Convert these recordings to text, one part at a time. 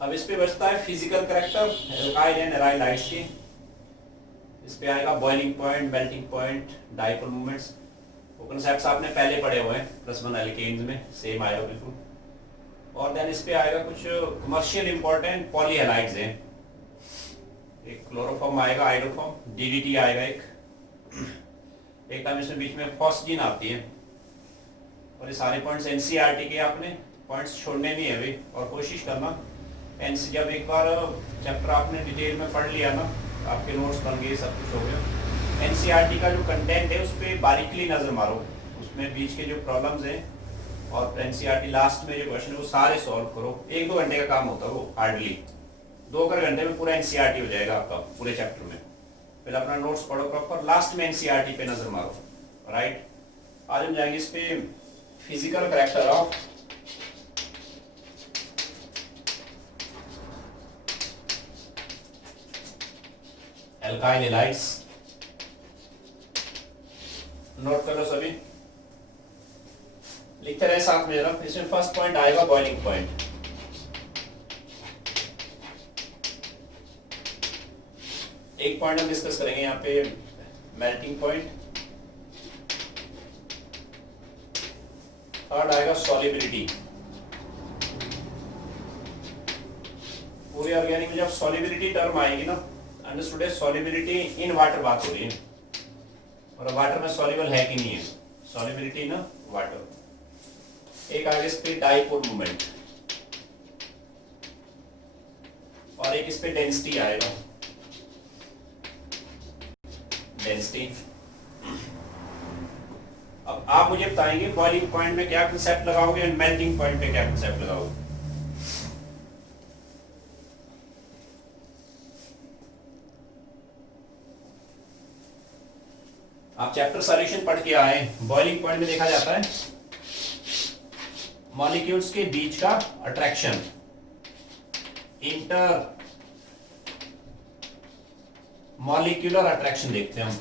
अब इस पे बचता है physical character alkyl and aryl halides की। इस पे आएगा boiling point, melting point, dipole movements. वो कंसेप्ट्स आपने पहले पढ़े हुए हैं +1 एल्केन्स में, सेम आएगा बिल्कुल। और देन इस पे आएगा कुछ कमर्शियल इंपॉर्टेंट पॉलीहैलाइड्स हैं। एक क्लोरोफॉर्म आएगा, आइडोफॉर्म, डीडीटी आएगा एक टाइम इसमें बीच में फॉस्जीन आती है। और ये सारे पॉइंट्स एनसीईआरटी के आपने पॉइंट्स छोड़ने नहीं है अभी, और कोशिश करना एनसी जब एक बार चैप्टर आपने डिटेल में पढ़ लिया ना, आपके नोट्स बन गए, सब कुछ हो गया, एनसीईआरटी का जो कंटेंट है उस पर बारीकली नजर मारो, उसमें बीच के जो प्रॉब्लम्स हैं और एनसीईआरटी लास्ट में जो क्वेश्चन है वो सारे सॉल्व करो। 1-2 घंटे का काम होता है वो, हार्डली 2 घंटे में पूरा एनसीईआरटी हो जाएगा आपका पूरे चैप्टर में। पहले अपना नोट्स पढ़ो प्रॉपर, लास्ट में एनसीईआरटी पे नजर मारो, राइट। आज हम जाएंगे इस पे physical character of alkyl halides. Note कर लो सभी, लिखते रहे साथ में जरा। इसमें फर्स्ट पॉइंट आएगा बॉइलिंग पॉइंट। एक पॉइंट हम डिस्कस करेंगे यहाँ पे मेल्टिंग पॉइंट। थर्ड आएगा सॉल्युबिलिटी। पूरे ऑर्गेनिक में जब सॉल्युबिलिटी टर्म आएगी ना, अंडरस्टूड है, सॉल्युबिलिटी इन वाटर बात हो रही है, और वाटर में सॉल्युबल है कि नहीं है, सॉल्युबिलिटी इन वाटर। एक आगे इस पे डाइपोल मूवमेंट, और एक इस पे डेंसिटी आएगा, डेंसिटी। अब आप मुझे बताएंगे बॉइलिंग पॉइंट में क्या कंसेप्ट लगाओगे और मेल्टिंग पॉइंट पे क्या कंसेप्ट लगाओगे। आप चैप्टर सॉल्यूशन पढ़ के आए, बॉइलिंग पॉइंट में देखा जाता है मॉलिक्यूल्स के बीच का अट्रैक्शन, इंटर मॉलिक्यूलर अट्रैक्शन देखते हैं हम।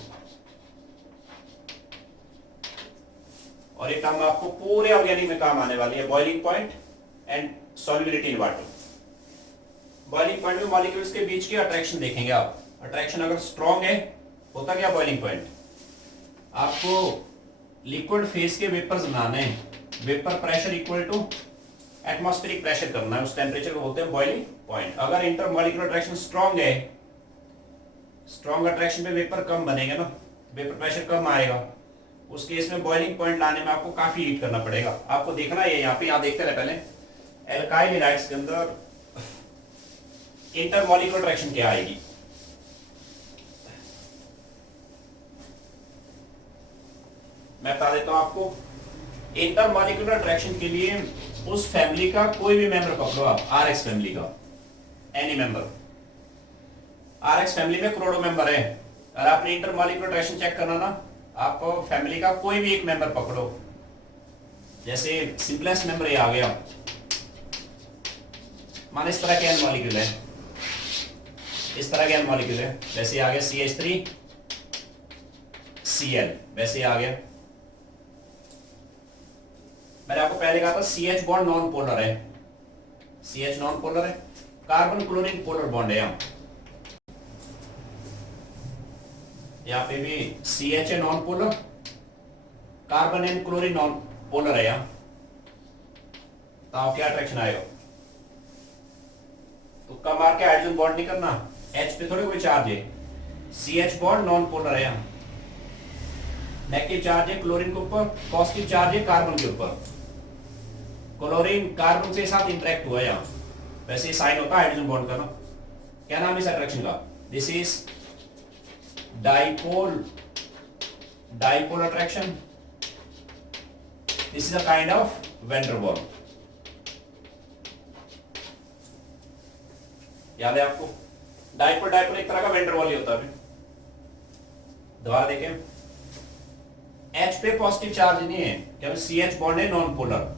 और ये टर्म आपको पूरे ऑर्गेनिक में काम आने वाली है, boiling point and solubility in water. Boiling point में मॉलिक्यूल्स के बीच की अट्रैक्शन देखेंगे आप। अट्रैक्शन अगर स्ट्रॉन्ग है, होता क्या बॉइलिंग पॉइंट, आपको लिक्विड फेज के वेपर्स बनाने हैं, vapour pressure equal to atmospheric pressure करना है, उस टेम्परेचर को बोलते हैं बॉइलिंग पॉइंट। अगर इंटर मॉलिक्यूलर अट्रैक्शन स्ट्रॉन्ग है, स्ट्रॉन्ग अट्रैक्शन पे वेपर कम बनेगा ना, वेपर प्रेशर कम आएगा, उस केस में बॉइलिंग पॉइंट लाने में आपको काफी हीट करना पड़ेगा। आपको देखना है यहाँ पे, यहाँ देखते रहे पहले एल्काइल हैलाइड्स के अंदर इंटर मॉलिक्यूलर अट्रैक्शन क्या आएगी। मैं बता देता हूं आपको, इंटर मॉलिक्यूलर अट्रैक्शन के लिए उस फैमिली का कोई भी मेंबर पकड़ो आप, आरएक्स फैमिली का एनी मेंबर। आरएक्स फैमिली में करोड़ों मेंबर है, और आपने इंटर मॉलिक्यूलर अट्रैक्शन चेक करना ना, आपको फैमिली का कोई भी एक मेंबर पकड़ो। जैसे सिंपलेस्ट मेंबर ये आ गया, मान इस तरह के एन मॉलिक्यूल है, इस तरह के एन मॉलिक्यूल है, वैसे आ गया CH3 Cl, वैसे आ गया। मैंने आपको पहले कहा था CH बॉन्ड नॉन पोलर है, CH नॉन पोलर है, कार्बन क्लोरीन पोलर बॉन्ड है। यहाँ पे भी CH है non polar, carbon and chlorine non polar है। यहाँ तो क्या अट्रैक्शन आएगा, तो कम मार के हाइड्रोजन बॉन्ड नहीं करना, H पे थोड़ी कोई चार्ज है, CH बॉन्ड नॉन पोलर है। यहाँ नेगेटिव चार्ज है क्लोरीन के ऊपर, पॉजिटिव चार्ज है कार्बन के ऊपर। क्लोरीन कार्बन के साथ इंटरेक्ट हुआ है यहाँ, वैसे साइन होता है हाइड्रोजन बॉन्ड का ना। क्या नाम है इस अट्रैक्शन का, this is dipole attraction, this is a kind of van der Waals. याद है आपको, डाइपोल एक तरह का वैन डर वाल्स ही होता है। दोबारा देखें, H पे पॉजिटिव चार्ज नहीं है, क्योंकि CH बॉन्ड है नॉन पोलर।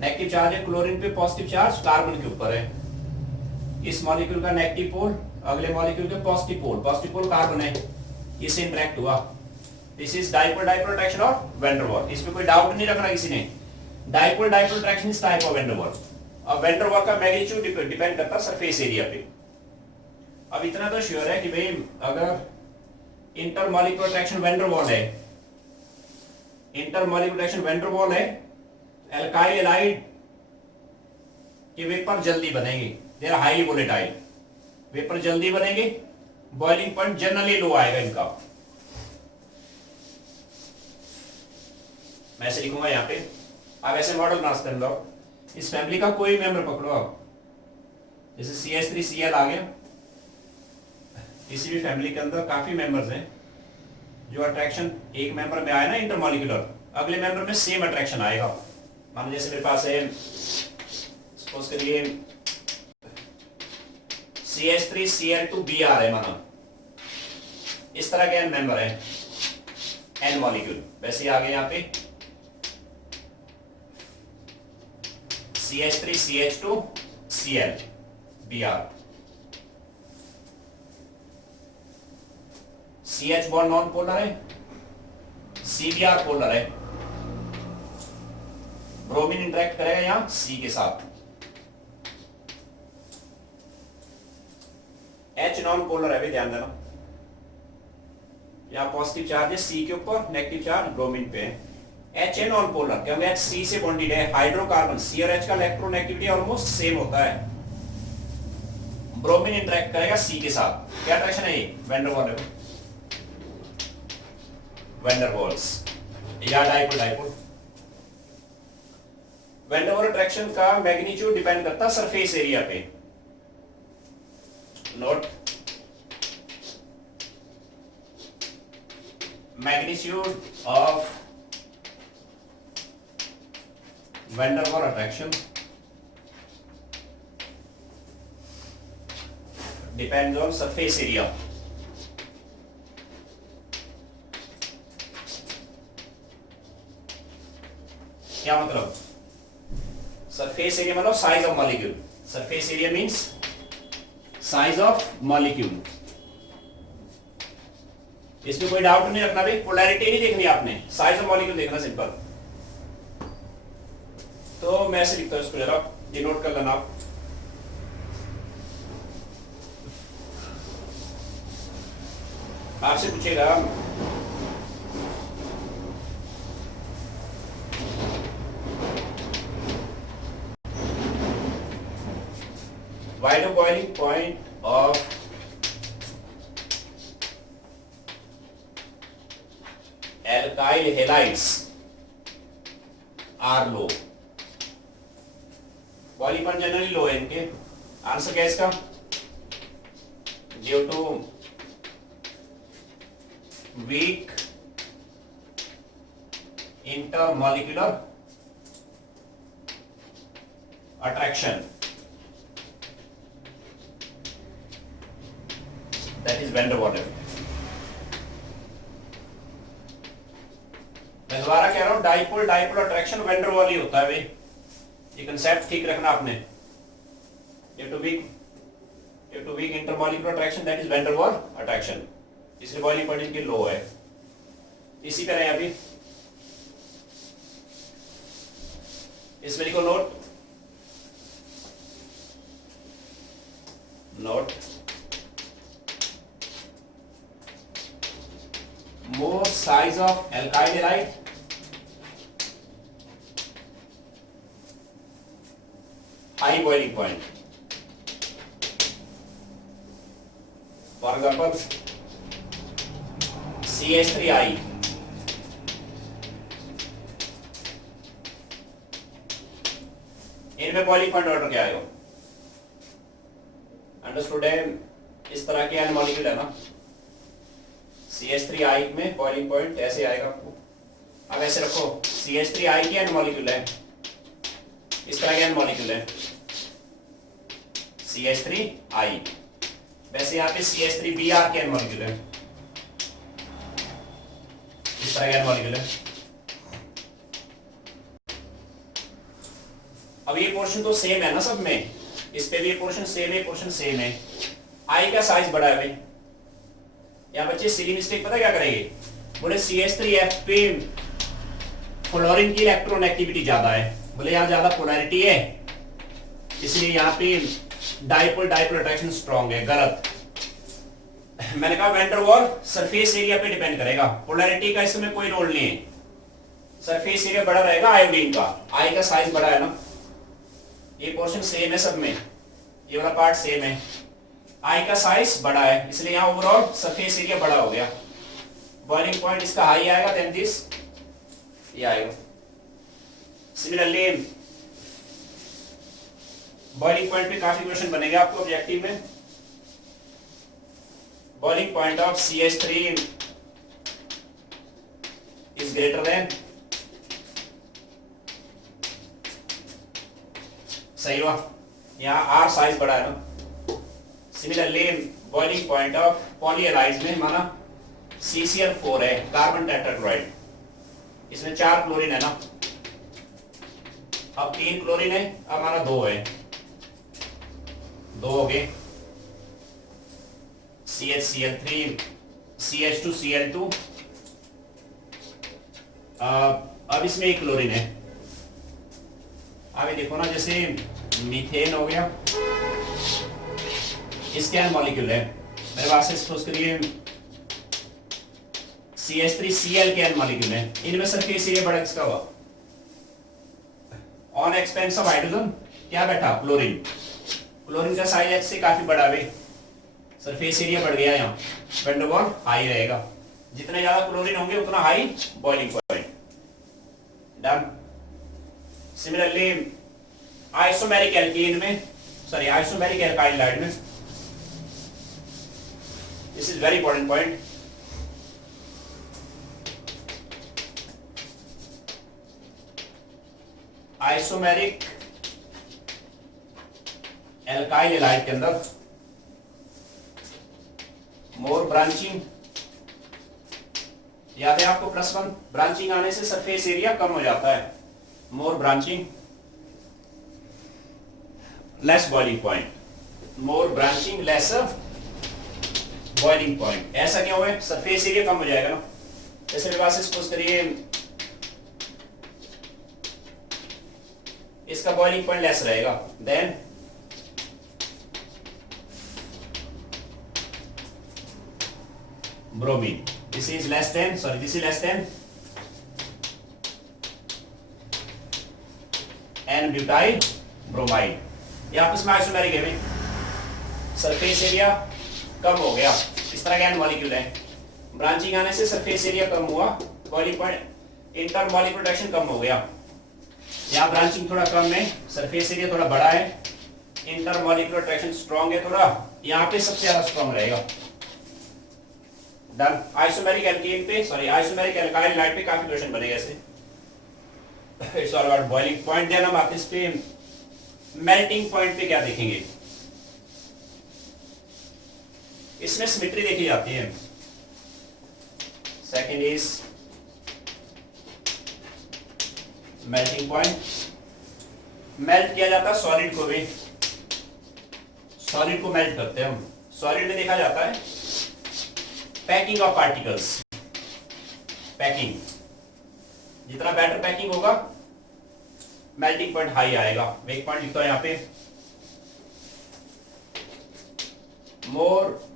नेगेटिव चार्ज है क्लोरीन पे, पॉजिटिव चार्ज कार्बन के ऊपर है। इस मॉलिक्यूल का नेगेटिव पोल, अगले मॉलिक्यूल के पॉजिटिव पोल कार्बन है, इससे इंटरेक्ट हुआ। This is dipole attraction of van der Waals. इसमें कोई डाउट नहीं रखना किसी ने, dipole attraction is type of van der Waals. अब वैन डर वाल का मैग्नीट्यूड डिपेंड करता है सरफेस एरिया पे। अब इतना तो श्योर है कि भाई अगर इंटरमॉलिक्यूलर अट्रैक्शन वैन डर वाल है, इंटरमॉलिक्यूलर अट्रैक्शन वैन डर वाल है, एल्काइल हैलाइड के वेपर जल्दी बनेंगे, they are highly volatile, vapour जल्दी बनेंगे, बॉइलिंग पॉइंट जनरली लो आएगा इनका। मैं ऐसे लिखूंगा यहाँ पे। अब ऐसे मॉडल बना सकते हैं लोग, इस फैमिली का कोई मेंबर पकड़ो आप, जैसे CH3Cl आ गया, किसी भी फैमिली के अंदर काफी मेंबर्स हैं, जो अट्रैक्शन एक मेंबर में आया ना इंटरमॉलिक्यूलर, अगले मेंबर में सेम अट्रैक्शन आएगा। मान जैसे मेरे पास है सपोज करिए CH3Cl2Br है, माना इस तरह के n मेंबर है, n मॉलिक्यूल। वैसे आ गए यहाँ पे CH3CH2Cl Br, CH bond non polar है, CBr पोलर है, ब्रोमीन इंटरेक्ट करेगा यहां C के साथ, H नॉन पोलर है भी, ध्यान देना यहां पॉजिटिव चार्ज है C के ऊपर, नेगेटिव चार्ज ब्रोमीन पे है। H है नॉन पोलर क्योंकि H C से बॉन्डेड है, हाइड्रोकार्बन C और H का इलेक्ट्रोनेगेटिविटी ऑलमोस्ट सेम होता है। ब्रोमीन इंटरेक्ट करेगा C के साथ, क्या अट्रैक्शन है ये, वैन डर वाल है, वैन डर वाल्स या डाइपोल। डाइपोल वैन डर वाल अट्रैक्शन का मैग्नीट्यूड डिपेंड करता है सरफेस एरिया पे। Note magnitude of van der वाल attraction depends on surface area. क्या मतलब, सरफेस एरिया मतलब size of molecule, surface area means size of molecule. इसमें कोई डाउट नहीं रखना भाई, पोलैरिटी नहीं देखनी आपने, साइज ऑफ मॉलिक्यूल देखना सिंपल। तो मैं ऐसे लिखता हूं इसको, जरा ये नोट कर लेना आप। आपसे पूछेगा why the boiling point of alkyl halides are low, boiling point generally low है इनके। आंसर क्या है इसका, due to weak intermolecular attraction, that is van der Waal effect. मैं दोबारा कह रहा हूं, dipole dipole attraction van der वाल ही होता है भाई, ये कंसेप्ट ठीक रखना आपने। Due to weak intermolecular attraction that is van der वाल अट्रैक्शन, इसलिए बॉइलिंग पॉइंट इनकी लो है। इसी तरह है अभी इसमें लिखो note more size of alkyl halide high boiling point, for example CH3I, इनमें बॉइलिंग पॉइंट ऑर्डर क्या आएगा, अंडरस्टूड है। इस तरह के n मॉलिक्यूल है ना, CH3I में बॉइलिंग पॉइंट ऐसे आएगा आपको। अब ऐसे रखो, CH3I के n मॉलिक्यूल है, इस तरह के n मॉलिक्यूल है CH3I, वैसे यहाँ पे CH3Br के n मॉलिक्यूल है, इस तरह के n मॉलिक्यूल है। अब ये पोर्शन तो सेम है ना सब में, इस पे भी ये पोर्शन सेम है, पोर्शन सेम है। I का साइज बड़ा है भाई। यहाँ बच्चे सिली मिस्टेक पता क्या करेंगे, बोले CH3F पे फ्लोरीन की इलेक्ट्रॉन एक्टिविटी ज्यादा है, बोले यहाँ ज्यादा पोलैरिटी है, इसलिए यहाँ पे डाइपोल डाइपोल अट्रैक्शन स्ट्रॉन्ग है। गलत। मैंने कहा van der Waal surface area पे डिपेंड करेगा, पोलैरिटी का इसमें कोई रोल नहीं है। सरफेस एरिया बड़ा रहेगा आयोडीन का, आई का साइज बड़ा है ना, ये पोर्शन सेम है सब में, ये वाला पार्ट सेम है, आई का साइज बड़ा है, इसलिए यहाँ ओवरऑल सरफेस एरिया बड़ा हो गया। बॉइलिंग पॉइंट इसका हाई आएगा देन दिस ये आएगा। सिमिलरली बॉइलिंग पॉइंट पे काफी क्वेश्चन बनेंगे आपको ऑब्जेक्टिव में। Boiling point of CH3 is greater than, सही हुआ, यहाँ R साइज बड़ा है ना। सिमिलरली बॉइलिंग पॉइंट ऑफ पॉलीहैलाइड्स में हमारा CCl4 है, कार्बन टेट्राक्लोराइड, इसमें 4 क्लोरीन है ना, अब 3 क्लोरीन है, अब हमारा 2 है, 2 हो गए, CHCl3 CH2Cl2, अब इसमें 1 क्लोरीन है। अभी देखो ना, जैसे मीथेन हो गया, इसके एन मॉलिक्यूल है मेरे पास, सपोज करिए CH3Cl के एन मॉलिक्यूल है, इनमें सरफेस एरिया बड़ा किसका हुआ, ऑन एक्सपेंस ऑफ हाइड्रोजन क्या बैठा, क्लोरीन। क्लोरीन का साइज H से काफी बड़ा है, सरफेस एरिया बढ़ गया, यहाँ वैन डेर वाल हाई रहेगा, जितने ज्यादा क्लोरीन होंगे उतना high boiling point. Done. Similarly isomeric alkene में, सॉरी आइसोमेरिक एल्काइलाइड में, this is very important point. Isomeric alkyl halide के अंदर मोर ब्रांचिंग, याद है आपको +1, ब्रांचिंग आने से सरफेस एरिया कम हो जाता है, मोर ब्रांचिंग लेस बॉइलिंग पॉइंट, मोर ब्रांचिंग लेस बॉइलिंग पॉइंट। ऐसा क्यों है, सरफेस एरिया कम हो जाएगा ना। जैसे मेरे पास सपोज करिए इसका बॉइलिंग पॉइंट लेस रहेगा, than bromine, this is less than, sorry this is less than n butyl bromide. ये आपस में आइसोमेरिक है भाई, सरफेस एरिया कम हो गया, इस तरह का एन मॉलिक्यूल है, ब्रांचिंग आने से सरफेस एरिया कम हुआ, boiling point inter molecular attraction कम हो गया। यहाँ ब्रांचिंग थोड़ा कम है, सरफेस एरिया थोड़ा बड़ा है, इंटर मॉलिक्यूलर अट्रैक्शन स्ट्रॉन्ग है थोड़ा, यहाँ पे सबसे ज्यादा स्ट्रॉन्ग रहेगा। डन। आइसोमेरिक एल्कीन पे, सॉरी आइसोमेरिक एल्काइल लाइट पे काफी क्वेश्चन बनेगा ऐसे। It's all about boiling point. Then हम आते हैं इस पे मेल्टिंग पॉइंट पे, क्या देखेंगे, इसमें सिमेट्री देखी जाती है। Second is melting point, melt किया जाता है सॉलिड को भी, सॉलिड को मेल्ट करते हैं हम। सॉलिड में देखा जाता है पैकिंग ऑफ पार्टिकल्स, पैकिंग, जितना बेटर पैकिंग होगा मेल्टिंग पॉइंट हाई आएगा। मैं एक पॉइंट लिखता हूं यहां पे, more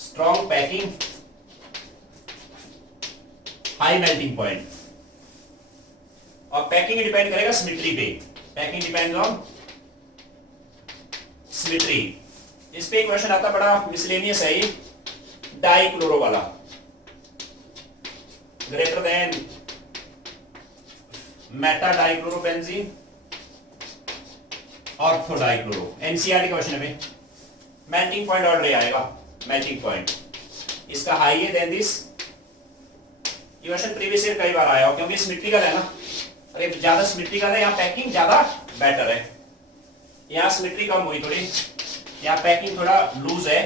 strong packing high melting point. और पैकिंग डिपेंड करेगा सिमेट्री पे, पैकिंग डिपेंड्स ऑन सिमेट्री। इस पे क्वेश्चन आता बड़ा मिसलेनियस है, ये डाइक्लोरो वाला, greater than Meta dichlorobenzene ortho dichloro, NCERT question है भाई। मेल्टिंग पॉइंट ऑर्डर आएगा, मेल्टिंग पॉइंट इसका हाई है देन दिस। ये क्वेश्चन प्रीवियस ईयर कई बार आया हो, क्योंकि सिमेट्रिकल है ना, अरे ज्यादा सिमेट्रिकल है, यहाँ पैकिंग ज्यादा बेटर है, यहाँ सिमेट्री कम हुई थोड़ी, यहाँ पैकिंग थोड़ा लूज है,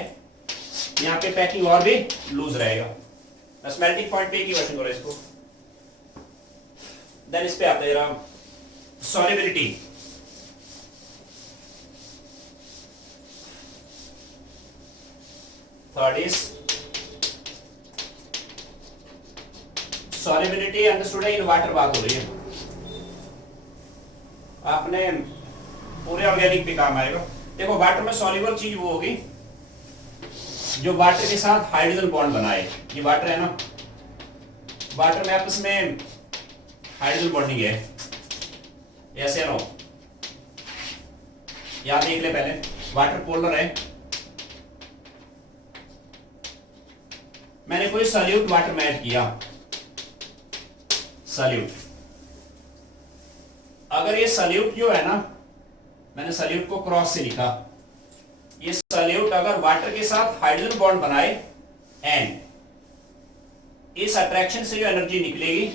यहाँ पे पैकिंग और भी लूज रहेगा। बस मेल्टिंग पॉइंट पे ही क्वेश्चन करो इसको। देन इस पे आते हैं solubility. Third is solubility understood है, इन वाटर बात हो रही है। आपने पूरे ऑर्गेनिक पे काम आएगा। देखो वाटर में सॉल्युबल चीज वो होगी जो वाटर के साथ हाइड्रोजन बॉन्ड बनाए। ये वाटर है ना, वाटर में आपस में हाइड्रोजन बॉन्डिंग है, ऐसे नो यहां देख ले। पहले वाटर पोलर है, मैंने कोई सॉल्यूट वाटर में ऐड किया, सॉल्यूट। अगर ये सॉल्यूट जो है ना, मैंने सॉल्यूट को क्रॉस से लिखा, ये सॉल्यूट अगर वाटर के साथ हाइड्रोजन बॉन्ड बनाए एंड इस अट्रैक्शन से जो एनर्जी निकलेगी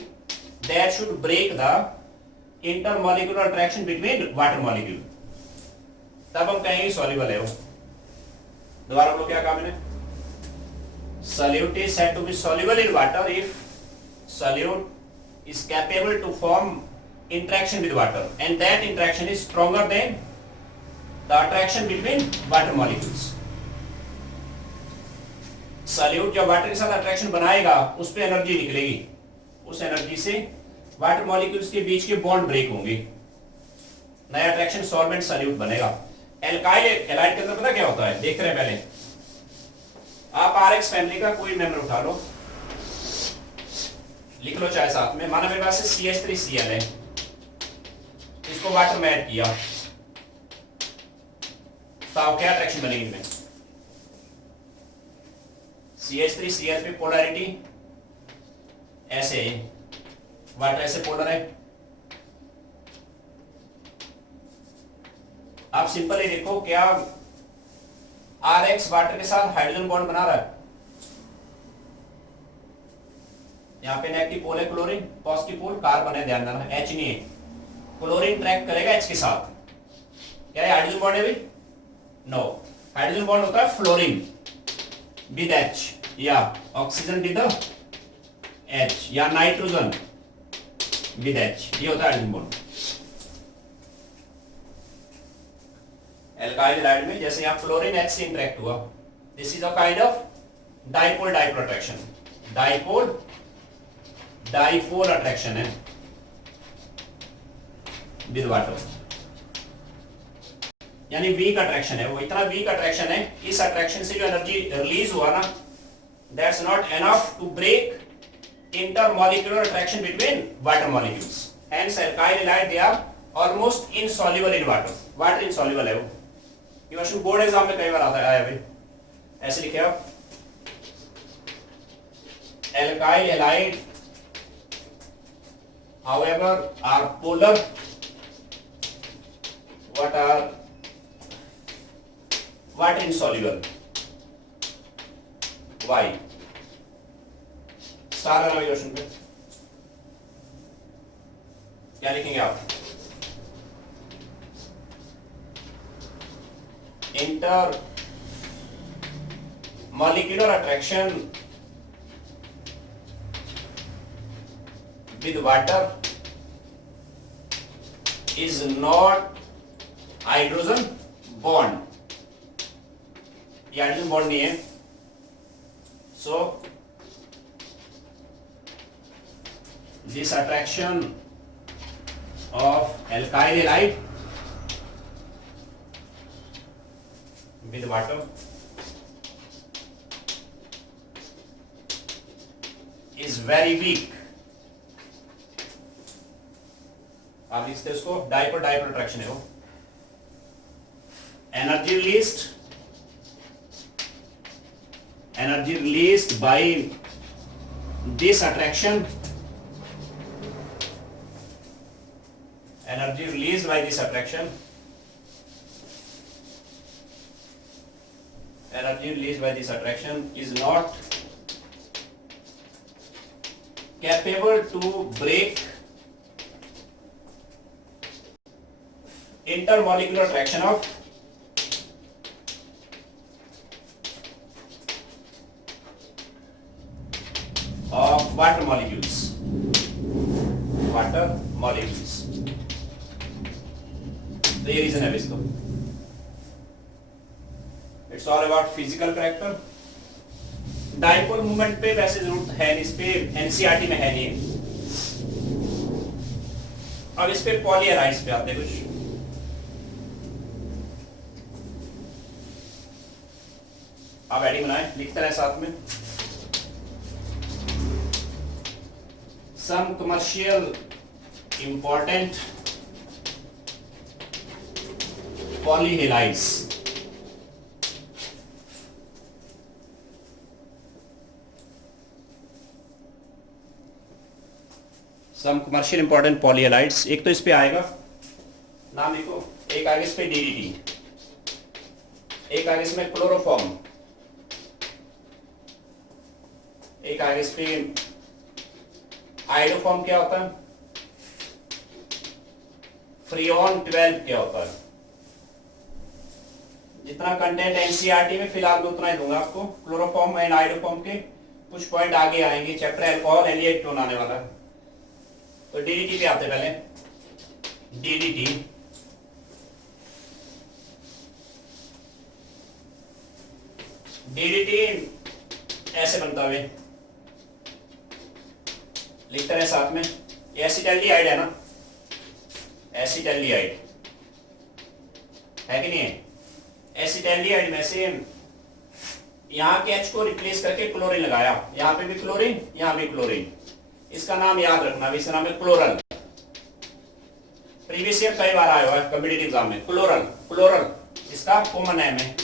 that should break the intermolecular attraction between water molecule, तब हम कहेंगे सॉल्युबल है वो। दोबारा बोलो क्या कहा मैंने? solute is said to be soluble in water if solute is capable to form interaction with water and that interaction is stronger than the attraction between water molecules. solute जब वाटर के साथ अट्रैक्शन बनाएगा उस पे energy निकलेगी, उस energy से water molecules के बीच के बॉन्ड ब्रेक होंगे, नया अट्रैक्शन सॉल्वेंट सॉल्यूट बनेगा। एल्काइल हैलाइड के अंदर पता क्या होता है, देखते रहे पहले। आप आरएक्स फैमिली का कोई मेंबर उठा लो, लिख लो चाहे साथ में। माना मेरे पास CH3Cl है, इसको वाटर में ऐड किया, तो क्या अट्रैक्शन बनेगी इनमें? CH3Cl पे पोलैरिटी ऐसे, वाटर ऐसे पोलर है। आप सिंपल ही देखो, क्या RX वाटर के साथ हाइड्रोजन बॉन्ड बना रहा है? यहां पे नेगेटिव पोल है क्लोरीन, पॉजिटिव पोल कार्बन है, ध्यान देना H नहीं है। क्लोरीन ट्रैक करेगा H के साथ, क्या है हाइड्रोजन बॉन्ड है भाई? नो, हाइड्रोजन बॉन्ड होता है फ्लोरीन विद H, या ऑक्सीजन विद H, या नाइट्रोजन विद H, ये होता है हाइड्रोजन बॉन्ड। एल्काइल हैलाइड में जैसे यहां फ्लोरीन H से इंटरेक्ट हुआ, this is a kind of dipole dipole attraction. Dipole dipole attraction है विद वाटर, यानी वीक अट्रैक्शन है। वो इतना वीक अट्रैक्शन है, इस अट्रैक्शन से जो एनर्जी रिलीज हुआ ना, that's not enough to break intermolecular attraction between water molecules. Hence alkyl halide they are almost insoluble in water, water insoluble है वो। ये क्वेश्चन बोर्ड एग्जाम में कई बार आता है भाई, ऐसे लिखे आप alkyl halide however are polar, what are water insoluble, why? Star लगा क्वेश्चन पे क्या लिखेंगे आप? Inter molecular attraction with water is not hydrogen bond, ये हाइड्रोजन बॉन्ड नहीं है। so this attraction of alkyl halide with water is very weak। आप लिखते इसको डाइपोल डाइपोल अट्रैक्शन है वो। Energy released by this attraction, energy released by this attraction, energy released by this attraction is not capable to break intermolecular attraction of water molecules, water molecules। तो ये reason है इसको। It's all about physical character. Dipole movement पे वैसे जरूरत है नहीं, इस पे एनसीईआरटी में है नहीं। अब इस पे पॉलीहैलाइड्स पे आते हैं कुछ। आप हेडिंग बनाए, लिखते रहे साथ में। सम कमर्शियल इंपॉर्टेंट पॉलीहैलाइड्स। सम कमर्शियल इंपॉर्टेंट पॉलीहैलाइड्स। एक तो इस पे आएगा, नाम लिखो। एक आगे इस पे डीडीटी, एक आगे इसमें क्लोरोफॉर्म, एक आगे इस पे आइडोफॉर्म क्या होता है, फ्रियोन 12 क्या होता है। जितना कंटेंट एनसीईआरटी में फिलहाल मैं उतना ही दूंगा आपको। क्लोरोफॉर्म एंड आइडोफॉर्म के कुछ पॉइंट आगे आएंगे, चैप्टर अल्कोहल एलिएक्टोन आने वाला है। तो डीडीटी पे आते पहले। डीडीटी डीडीटी ऐसे बनता है, लिखते रहे साथ में। एसिटल्डिहाइड है ना, एसिटल्डिहाइड है कि नहीं है। एसिटल्डिहाइड में से यहां के H को रिप्लेस करके क्लोरीन लगाया, यहां पे भी क्लोरीन, यहां भी क्लोरीन। इसका नाम याद रखना, इसका नाम है क्लोरल। प्रीवियस ईयर कई बार आया हुआ है कॉम्पिटिटिव एग्जाम में। क्लोरल, क्लोरल इसका कॉमन नेम है।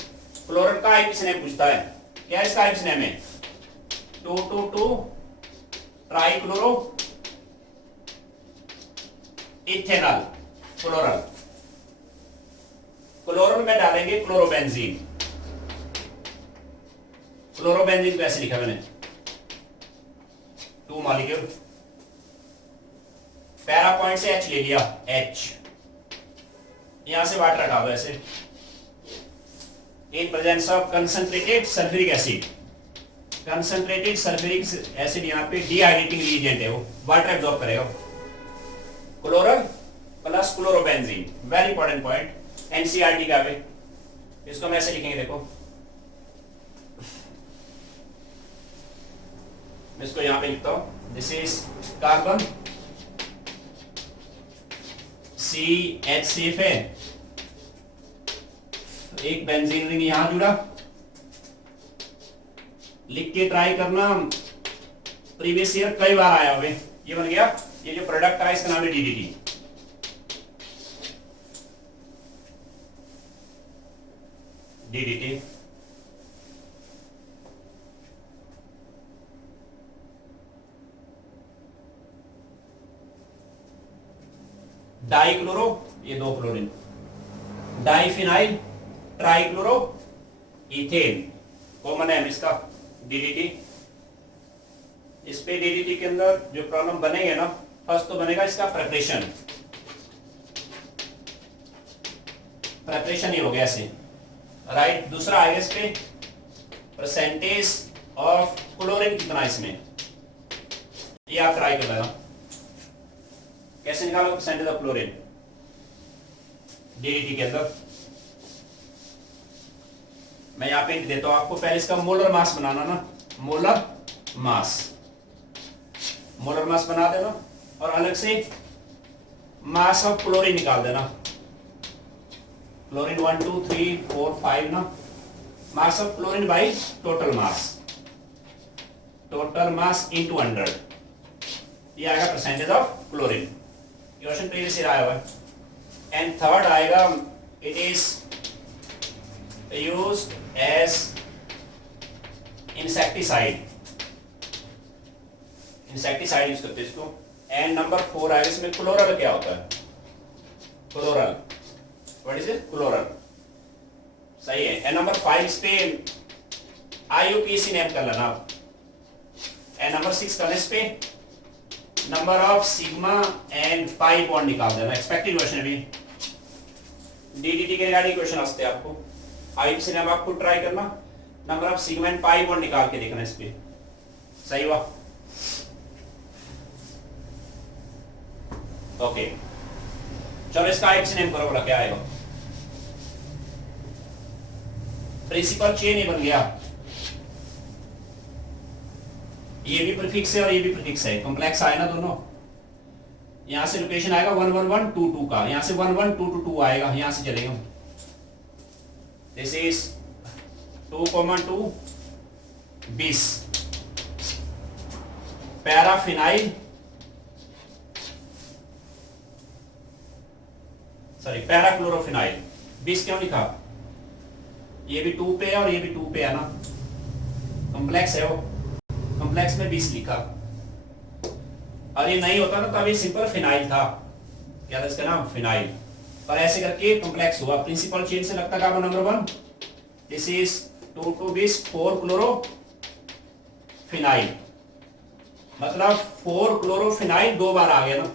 क्लोरल का आईपीसी नेम पूछता है, क्या इसका आईपीसी नेम है? 222 ट्राइक्लोरो इथेनॉल। क्लोरल, क्लोरल में डालेंगे क्लोरोबेंजीन। क्लोरोबेंजीन को ऐसे लिखा मैंने, 2 मॉलिक्यूल। पैरा पॉइंट से H ले लिया, H यहां से वाटर हटा दो ऐसे। इन presence of concentrated sulphuric acid, concentrated sulphuric acid यहाँ पे डीहाइड्रेटिंग रिएजेंट है, वो वाटर एब्जॉर्ब करेगा। Chloral plus chlorobenzene, very important point NCERT का है। इसको हम ऐसे लिखेंगे, देखो मैं इसको यहां पे लिखता हूं। दिस इज कार्बन CH है, एक बेंजीन रिंग यहां जुड़ा। लिख के ट्राई करना, प्रीवियस ईयर कई बार आया हुए। ये बन गया, ये जो प्रोडक्ट है इसका नाम है डीडीटी। डीडीटी डाइक्लोरो, ये 2 chlorine, diphenyl trichloro ethane, common है इसका डीडीटी। इस पे डीडीटी के अंदर जो प्रॉब्लम बनेंगे ना, फर्स्ट तो बनेगा इसका प्रेपरेशन। प्रेपरेशन ही हो गया ऐसे, राइट। दूसरा आएगा इस पे परसेंटेज ऑफ क्लोरीन कितना इसमें, ये आप ट्राई कर लेना। कैसे निकालो परसेंटेज ऑफ क्लोरीन डीडीटी के अंदर? मैं यहां पे देता हूं आपको। पहले इसका मोलर मास बनाना ना, मोलर मास, मोलर मास बना देना और अलग से मास ऑफ क्लोरीन निकाल देना। क्लोरीन 1 2 3 4 5 ना, mass of chlorine by total mass, total mass into 100, ये आएगा percentage of chlorine. Question previous year आया हुआ है। एंड थर्ड आएगा, it is used as insecticide, insecticide use करते हैं इसको। एंड नंबर 4 आएगा इसमें क्लोरल क्या होता है, chloral, what is it, chloral, सही है। एंड नंबर 5 पे IUPAC नेम कर लेना आप। एंड नंबर 6 करने इस पे number of sigma and pi bond निकाल देना। एक्सपेक्टेड क्वेश्चन भी डीडीटी के रिगार्डिंग क्वेश्चन आते हैं आपको। IUPAC नेम आपको ट्राई करना, number of sigma and pi bond निकाल के देखना इस पे, सही हुआ। ओके चलो इसका IUPAC नेम करो, बोला क्या आएगा। प्रिंसिपल चेन ही बन गया, ये भी प्रीफिक्स है और ये भी प्रीफिक्स है, कॉम्प्लेक्स आए ना दोनों। यहां से लोकेशन आएगा 11122 का, यहां से 11222 आएगा, यहां से चलेगा। This is 2,2 20 paraphenyl, sorry parachlorophenyl. 20 क्यों लिखा? ये भी 2 पे है और ये भी 2 पे है ना, कॉम्प्लेक्स है वो, कॉम्प्लेक्स में 20 लिखा। और ये नहीं होता ना तो अभी सिंपल फिनाइल था, क्या था इसका नाम? फिनाइल। पर ऐसे करके कॉम्प्लेक्स हुआ। प्रिंसिपल चेन से लगता carbon number 1, this is 2,2 4 chloro phenyl, मतलब 4 क्लोरोफिनाइल 2 बार आ गया ना।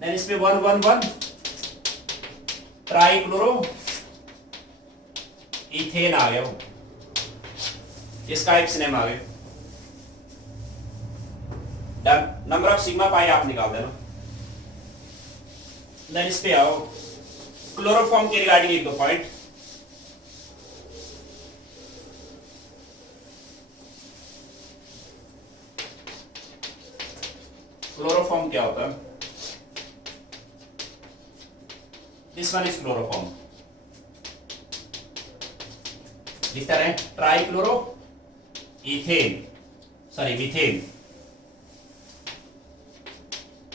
देन इसमें 111 ट्राई क्लोरो इथेन आ गया वो, इसका एक सिनेमा आ गया। नंबर ऑफ सिग्मा पाई आप निकाल देना। देन इस पे आओ, क्लोरोफॉर्म के रिगार्डिंग एक दो पॉइंट। क्लोरोफॉर्म क्या होता है? दिस वन इज क्लोरोफॉर्म, लिखता रहे try chloro ethane, sorry methane.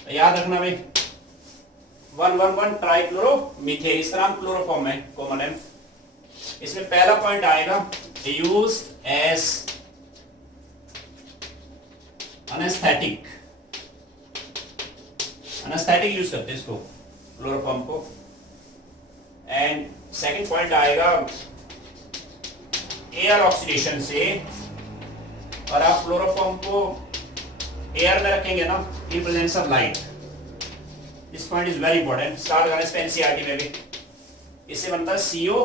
याद रखना भाई, 111 ट्राई क्लोरो मिथेन, इसका नाम क्लोरोफॉर्म है, कॉमन है। इसमें पहला पॉइंट आएगा use as anaesthetic, anaesthetic use करते हैं इसको, क्लोरोफॉर्म को। एंड सेकंड पॉइंट आएगा एयर ऑक्सीडेशन से, और आप क्लोरोफॉर्म को एयर में रखेंगे ना, in presence of light. This point is very important, start करने से एनसीईआरटी में भी। इससे बनता है CO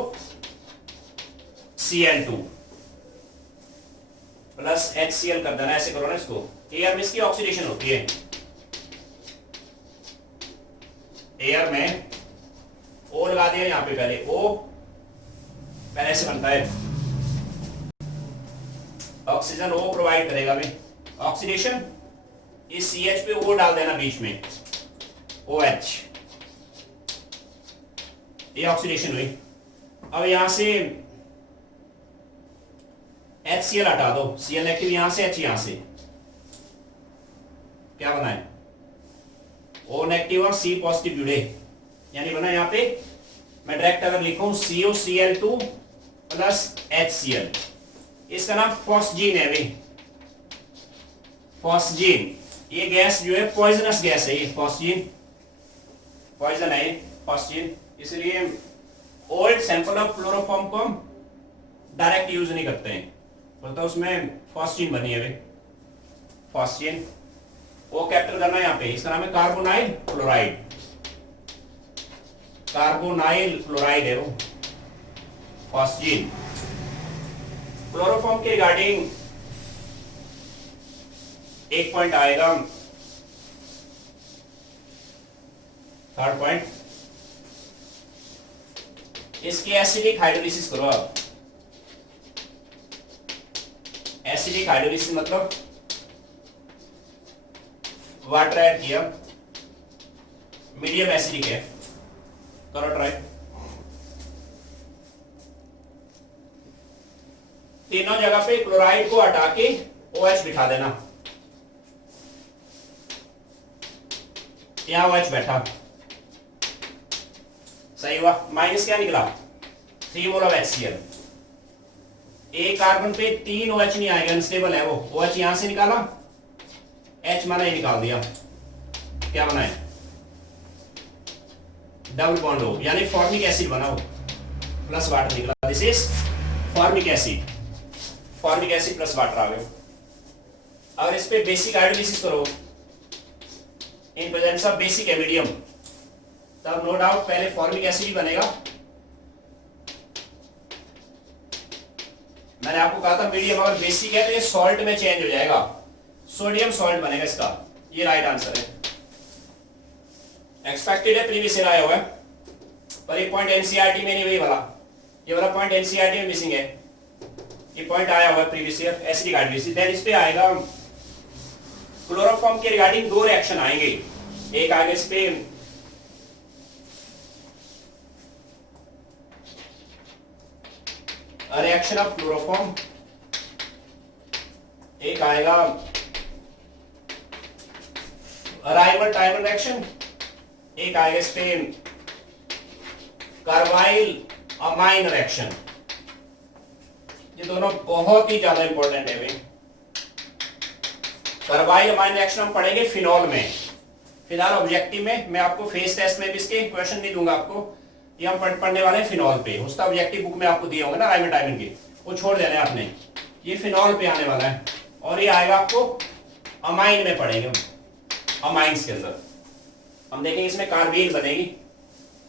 Cl2 प्लस HCl कर देना, ऐसे करो ना इसको। एयर में इसकी ऑक्सीडेशन होती है, एयर में O लगा दिया यहां पे, पहले O पहले से बनता है, ऑक्सीजन O प्रोवाइड करेगा भाई, ऑक्सीडेशन इस CH पे O डाल देना बीच में, OH, ये ऑक्सीडेशन हुई। अब यहां से HCl हटा दो, Cl नेगेटिव यहां से, H यहां से, क्या बना है? O नेगेटिव और C पॉजिटिव जुड़े, यानी बना यहां पे, मैं डायरेक्ट अगर लिखूं COCl2 प्लस HCl, इसका नाम फॉस्जीन है भाई, फॉस्जीन। ये गैस जो है पॉइजनस गैस है, ये फॉस्जीन पॉइजन है, फॉस्जीन। इसलिए ओल्ड सैंपल ऑफ क्लोरोफॉर्म को हम डायरेक्ट यूज नहीं करते हैं, बोलता उसमें फॉस्जीन बनी है भाई, फॉस्जीन। वो कैपिटल करना है यहाँ पे, इसका नाम है कार्बोनाइल क्लोराइड, कार्बोनाइल क्लोराइड है वो, फॉस्जीन। क्लोरोफॉर्म के रिगार्डिंग एक पॉइंट आएगा, थर्ड पॉइंट, इसकी एसिडिक हाइड्रोलिसिस करो आप। एसिडिक हाइड्रोलिसिस मतलब वाटर ऐड किया, मीडियम एसिडिक है, करो ट्राई। तीनों जगह पे क्लोराइड को हटा के OH बिठा देना, यहां OH बैठा, सही हुआ। माइनस क्या निकला? 3 मोल ऑफ HCl। एक कार्बन पे 3 OH नहीं आएगा, अनस्टेबल है वो, OH यहां से निकाला, H माना ही निकाल दिया, क्या बना है? डबल बॉन्ड हो, यानी फॉर्मिक एसिड बना वो, प्लस वाटर निकला, this is formic acid, formic acid plus water आ गए। और इस पे बेसिक हाइड्रोलिसिस करो in presence of basic medium, तब नो डाउट पहले फॉर्मिक एसिड ही बनेगा। मैंने आपको कहा था मीडियम अगर बेसिक है तो ये सॉल्ट में चेंज हो जाएगा, सोडियम सॉल्ट बनेगा इसका, ये राइट आंसर है। एक्सपेक्टेड है, प्रीवियस ईयर आया हुआ है, पर ये पॉइंट एनसीईआरटी में नहीं, वही वाला, ये वाला पॉइंट एनसीईआरटी में मिसिंग है, ये पॉइंट आया हुआ है previous year, acidic hydrolysis. Then इस पे आएगा क्लोरोफॉर्म के रिगार्डिंग 2 रिएक्शन आएंगे, एक आगे इस पे रिएक्शन ऑफ क्लोरोफॉर्म, एक आएगा राइमर टाइमर रिएक्शन, एक आएगा इस पे कार्बाइल अमाइन रिएक्शन। ये दोनों बहुत ही ज्यादा इंपॉर्टेंट है भाई। कार्बाइल अमाइन रिएक्शन हम पढ़ेंगे फिनॉल में, फिलहाल ऑब्जेक्टिव में मैं आपको फेस टेस्ट में भी इसके क्वेश्चन नहीं दूंगा आपको, ये हम पढ़ने वाले हैं फिनॉल पे। उसका ऑब्जेक्टिव बुक में आपको दिए होंगे ना राइमर टाइमर के, वो छोड़ देने आपने, ये फिनॉल पे आने वाला है। और ये आएगा आपको अमाइन में पढ़ेंगे, अमाइंस के अंदर हम देखेंगे इसमें कार्बीन बनेगी।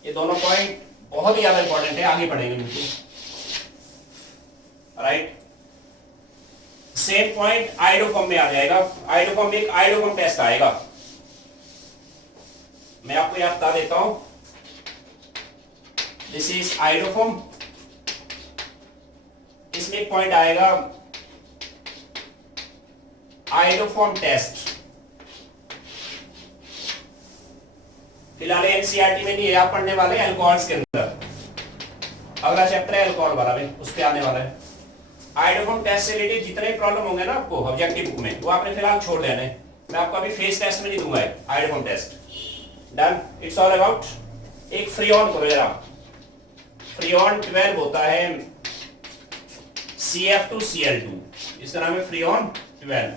ये दोनों पॉइंट बहुत ही ज्यादा इंपॉर्टेंट है, आगे पढ़ेंगे इनको, राइट। सेम पॉइंट आइडोफॉर्म में आ जाएगा। आइडोफॉर्म में एक आइडोफॉर्म टेस्ट आएगा, मैं आपको यहां बता देता हूं। दिस इज आइडोफॉर्म, इसमें एक पॉइंट आएगा आइडोफॉर्म टेस्ट। फिलहाल एनसीईआरटी में नहीं है, आप पढ़ने वाले अल्कोहल्स के अंदर, अगला चैप्टर है अल्कोहल वाला में, उस पे आने वाला है। आइडोफॉर्म टेस्ट से रिलेटेड जितने प्रॉब्लम होंगे ना आपको ऑब्जेक्टिव बुक में, वो आपने फिलहाल छोड़ देना है, मैं आपको अभी फेस टेस्ट में नहीं दूंगा iodoform test. Done, it's all about एक फ्रीऑन करो जरा। फ्रीऑन 12 होता है CF2Cl2, इसका नाम है freon 12।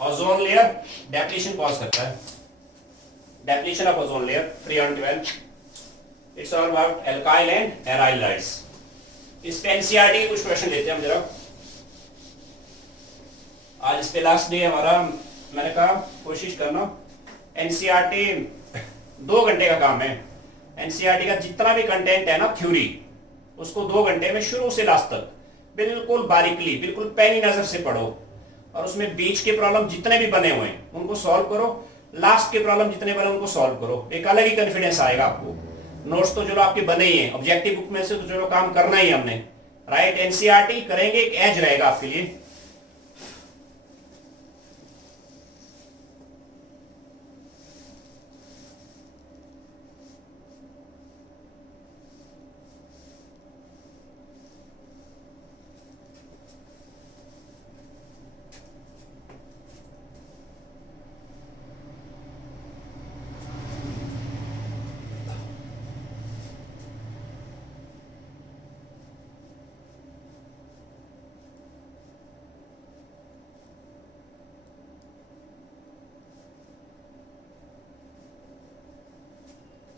Ozone layer depletion cause करता है, depletion of ozone layer, freon 12। It's all about alkyl and aryl lights. इस पे एनसीईआरटी के कुछ क्वेश्चन लेते हैं हम जरा। आज इस पे लास्ट डे हमारा, मैंने कहा कोशिश करना। एनसीईआरटी 2 घंटे का काम है। एनसीईआरटी का जितना भी कंटेंट है ना थ्योरी, उसको 2 घंटे में शुरू से लास्ट तक बिल्कुल बारीकली, बिल्कुल पैनी नजर से पढ़ो, और उसमें बीच के प्रॉब्लम जितने भी बने हुए हैं उनको सॉल्व करो, लास्ट के प्रॉब्लम जितने बने उनको सॉल्व करो। एक अलग ही कॉन्फिडेंस आएगा आपको। नोट्स तो चलो आपके बने ही हैं, ऑब्जेक्टिव बुक में से तो चलो काम करना ही हमने, राइट। एनसीईआरटी करेंगे, एक एज रहेगा आपके लिए।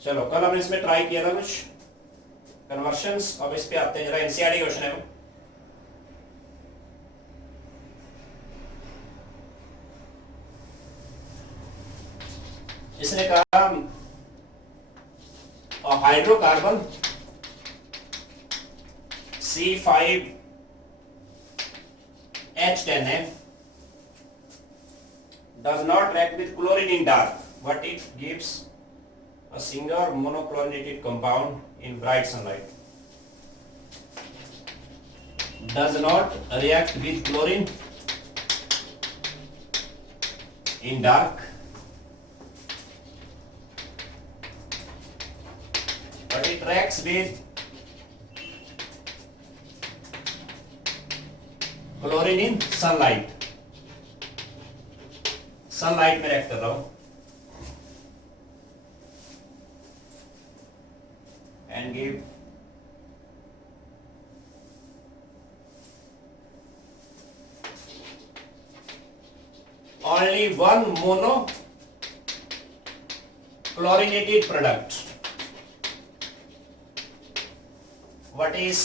चलो, कल हमने इसमें ट्राई किया था कुछ कन्वर्शंस, अब इस पे आते हैं जरा। एनसीईआरटी क्वेश्चन है वो। इसने कहा hydrocarbon C5H10F does not react with chlorine in dark, but it gives a single monochlorinated compound in bright sunlight. Does not react with chlorine in dark, but it reacts with chlorine in sunlight. Sunlight में react कर रहा हूं, and give only one monochlorinated product. What is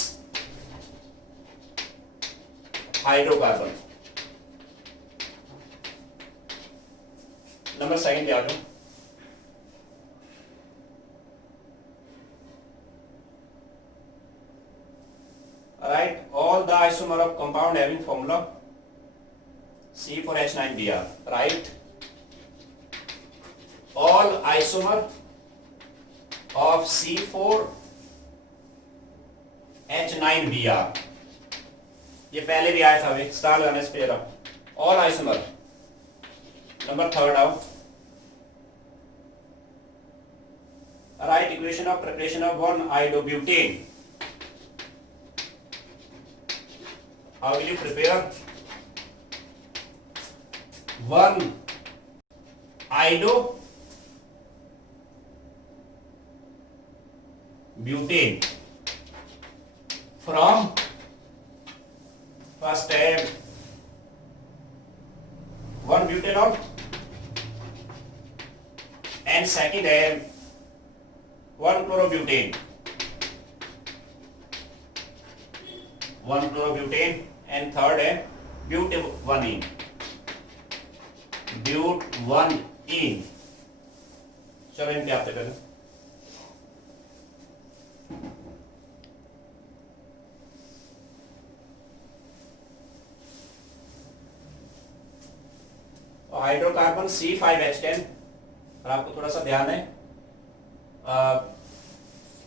hydrocarbon? Number second पे आ जाओ। Write all the isomer of compound having formula C4H9Br. Write all isomer of C4H9Br. ये पहले भी आया था अभी, स्टार लगाने से पहले। All isomer. नंबर थर्ड आओ, Write equation of preparation of 1-iodobutane. How will you prepare 1-iodobutane from first step 1-butanol and second है 1-chlorobutane, 1-chlorobutane and third है but1ene, but1ene. चलो इनके आते पहले हाइड्रोकार्बन C5H10 और आपको थोड़ा सा ध्यान है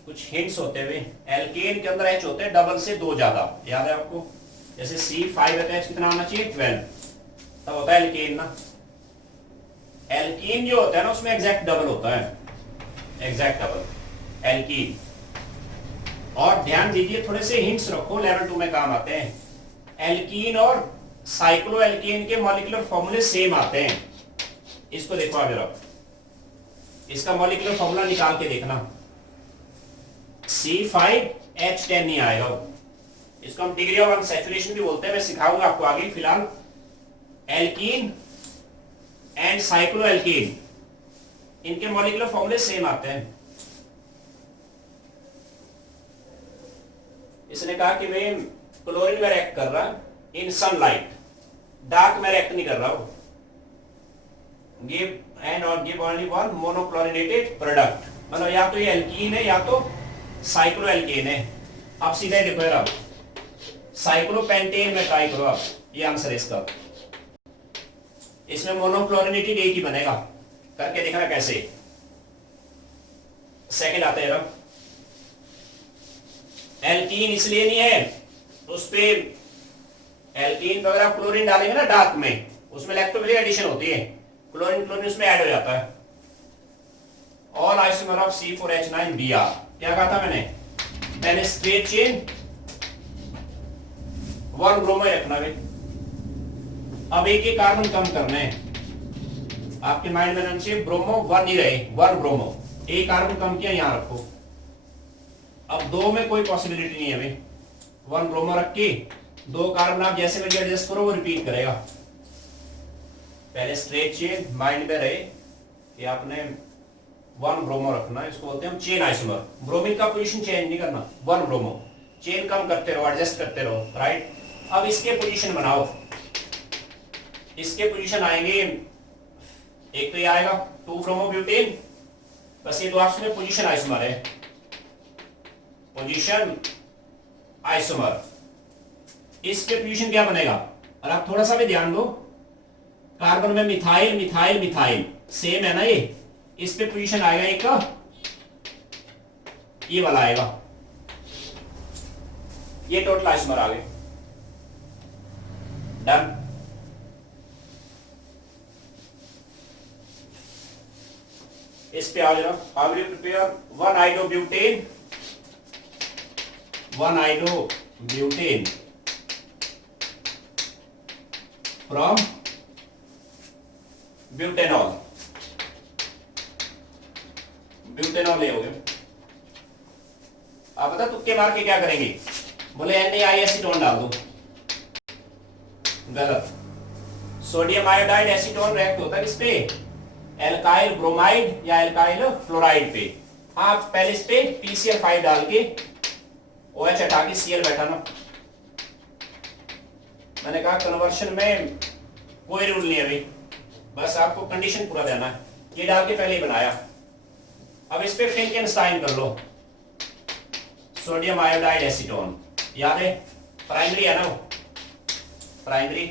कुछ हिंट्स होते हुए एल्केन के अंदर H होते हैं डबल से 2 ज्यादा, याद है आपको? जैसे C5H कितना आना चाहिए 12, तब होता है एल्केन ना। एल्कीन जो होता है ना उसमें एग्जैक्ट डबल होता है, एग्जैक्ट डबल एल्कीन। और ध्यान दीजिए थोड़े से हिंट्स रखो, लेवल 2 में काम आते हैं। एल्कीन और साइक्लो एल्कीन के मॉलिक्यूलर फॉर्मूले सेम आते हैं। इसको देखो आगे रखो, इसका मॉलिक्यूलर फॉर्मूला निकाल के देखना। C5H10 नहीं आएगा, इसको हम डिग्री ऑफ अनसैचुरेशन भी बोलते हैं, मैं सिखाऊंगा आपको आगे। फिलहाल एल्कीन एंड साइक्लो एल्कीन इनके मॉलिक्यूलर फॉर्मूले सेम आते हैं। इसने कहा कि भाई क्लोरीन में रिएक्ट कर रहा इन सनलाइट, डार्क में रिएक्ट नहीं कर रहा हो। गिव एंड और give only one monochlorinated product, मतलब या तो ये एल्कीन है या तो साइक्लो एल्कीन है। आप सीधे देखो यार, साइक्लोपेंटेन में ट्राई करो आप, ये आंसर है इसका। इसमें मोनोक्लोरिनेटेड एक ही बनेगा, करके देखना कैसे। सेकंड आता है एल्कीन, इसलिए नहीं है उस पे एल्कीन पर अगर आप क्लोरीन डालेंगे ना डार्क में, उसमें लैक्टोबिलिक एडिशन होती है, क्लोरीन क्लोरीन उसमें ऐड हो जाता है। ऑल आइसोमर ऑफ C4H9Br, क्या कहा था मैंने स्ट्रेट चेन 1 ब्रोमो रखना भाई। अब एक ही कार्बन कम करने हैं, आपके माइंड में रहना चाहिए ब्रोमो 1 ही रहे, 1 ब्रोमो, एक कार्बन कम किया यहां रखो। अब 2 में कोई पॉसिबिलिटी नहीं है भाई, 1 ब्रोमो रख के 2 कार्बन आप जैसे भी एडजस्ट करो वो रिपीट करेगा। पहले स्ट्रेट चेन माइंड में रहे कि आपने 1 ब्रोमो रखना, इसको बोलते हैं हम चेन आइसोमर। ब्रोमीन का पोजीशन चेंज नहीं करना, 1 ब्रोमो, चेन कम करते रहो, एडजस्ट करते रहो, राइट। अब इसके पोजीशन बनाओ, इसके पोजीशन आएंगे, एक तो ये आएगा 2 ब्रोमोब्यूटेन, बस ये 2 ऑप्शन में पोजीशन आइसोमर है, पोजीशन आइसोमर। इसके पोजीशन क्या बनेगा? और आप थोड़ा सा भी ध्यान दो, कार्बन में मिथाइल मिथाइल मिथाइल सेम है ना, ये इस पे पोजीशन आएगा एक का, ये वाला आएगा, ये टोटल आइसोमर आ गए। डन। इस पे आ जाओ, how will you prepare 1-iodobutane, 1-iodobutane from butanol. Butanol ले होगे, आप बता तुक्के मार के क्या करेंगे? बोले NaI एसीटोन डाल दो, गलत। सोडियम आयोडाइड एसीटोन रिएक्ट होता है किस पे? एल्काइल ब्रोमाइड या एल्काइल फ्लोराइड पे। आप पहले इस पे PCl5 डाल के OH हटा के Cl बैठा ना। मैंने कहा कन्वर्शन में कोई रूल नहीं है भाई, बस आपको कंडीशन पूरा देना है। ये डाल के पहले ही बनाया, अब इस पे फ्रैंकेनस्टाइन कर लो, सोडियम आयोडाइड एसीटोन, याद है प्राइमरी है ना वो, प्राइमरी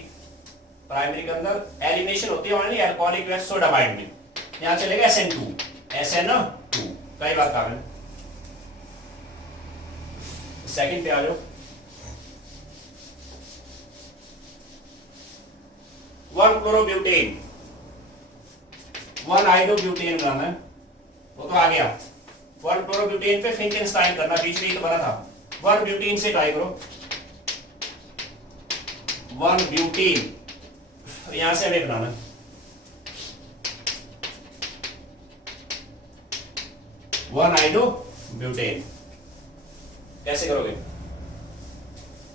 के अंदर एलिमिनेशन होती है ओनली अल्कोहलिक गैस सोडामाइड में, यहां चलेगा SN2 कई बार कहा मैंने। सेकंड पे आ जाओ, 1-chlorobutane, 1-iodobutane बनाना है, वो तो आ गया। वन क्लोरोब्यूटेन पे फिंकेनस्टाइन करना, बीच में ही तो बना था। वन ब्यूटीन से ट्राई करो, वन ब्यूटीन, यहां से हमें बनाना वन आइडो ब्यूटेन। कैसे करोगे?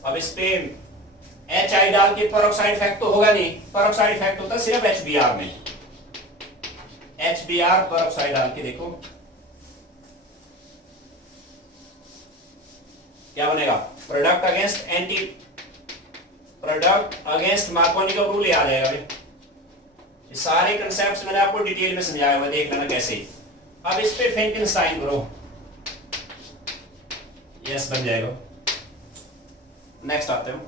अब इस पे एच आई डाल के पेरोक्साइड इफेक्ट तो होगा नहीं, पेरोक्साइड इफेक्ट होता है सिर्फ HBr में। HBr पेरोक्साइड डाल के देखो क्या बनेगा। प्रोडक्ट अगेंस्ट मार्कोनी का रूल आ जाएगा। ये सारे कंसेप्ट्स मैंने आपको डिटेल में समझाया हुआ, देख लेना कैसे। अब इस पे फिंकेनस्टाइन करो, यस बन जाएगा। नेक्स्ट आते हो,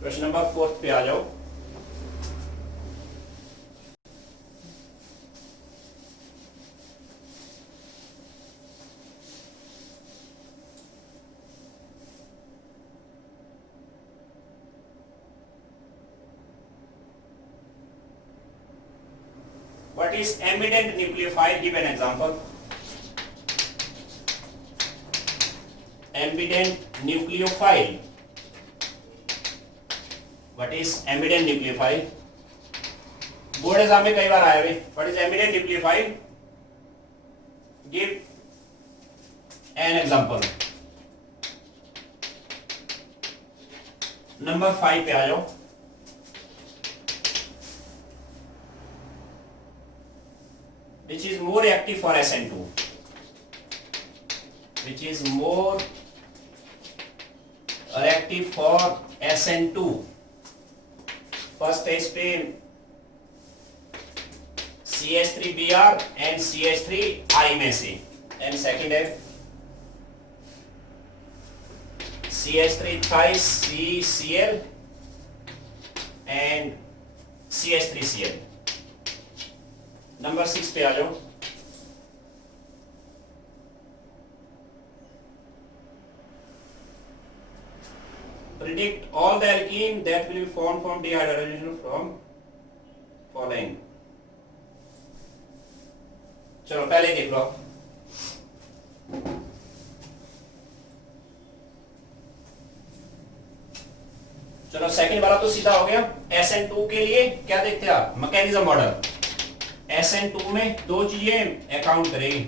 क्वेश्चन नंबर 4 पे आ जाओ। What is ambident nucleophile? Give an example. Ambident nucleophile. What is ambident nucleophile? Board exam में कई बार आया भाई। What is ambident nucleophile? Give an example. Number 5 पे आ जाओ। Which is more active for SN2? Which is more reactive for SN2? First is पे CH3Br and CH3I में से, and second है CH3 CCl and CH3Cl। Number 6 पे आ जाओ। Predict all the alkene that will be formed from dehydrogenation from following। चलो पहले देख लो। चलो सेकंड वाला तो सीधा हो गया। SN2 के लिए क्या देखते हैं आप? Mechanism model. SN2 में दो चीजें अकाउंट करेगी,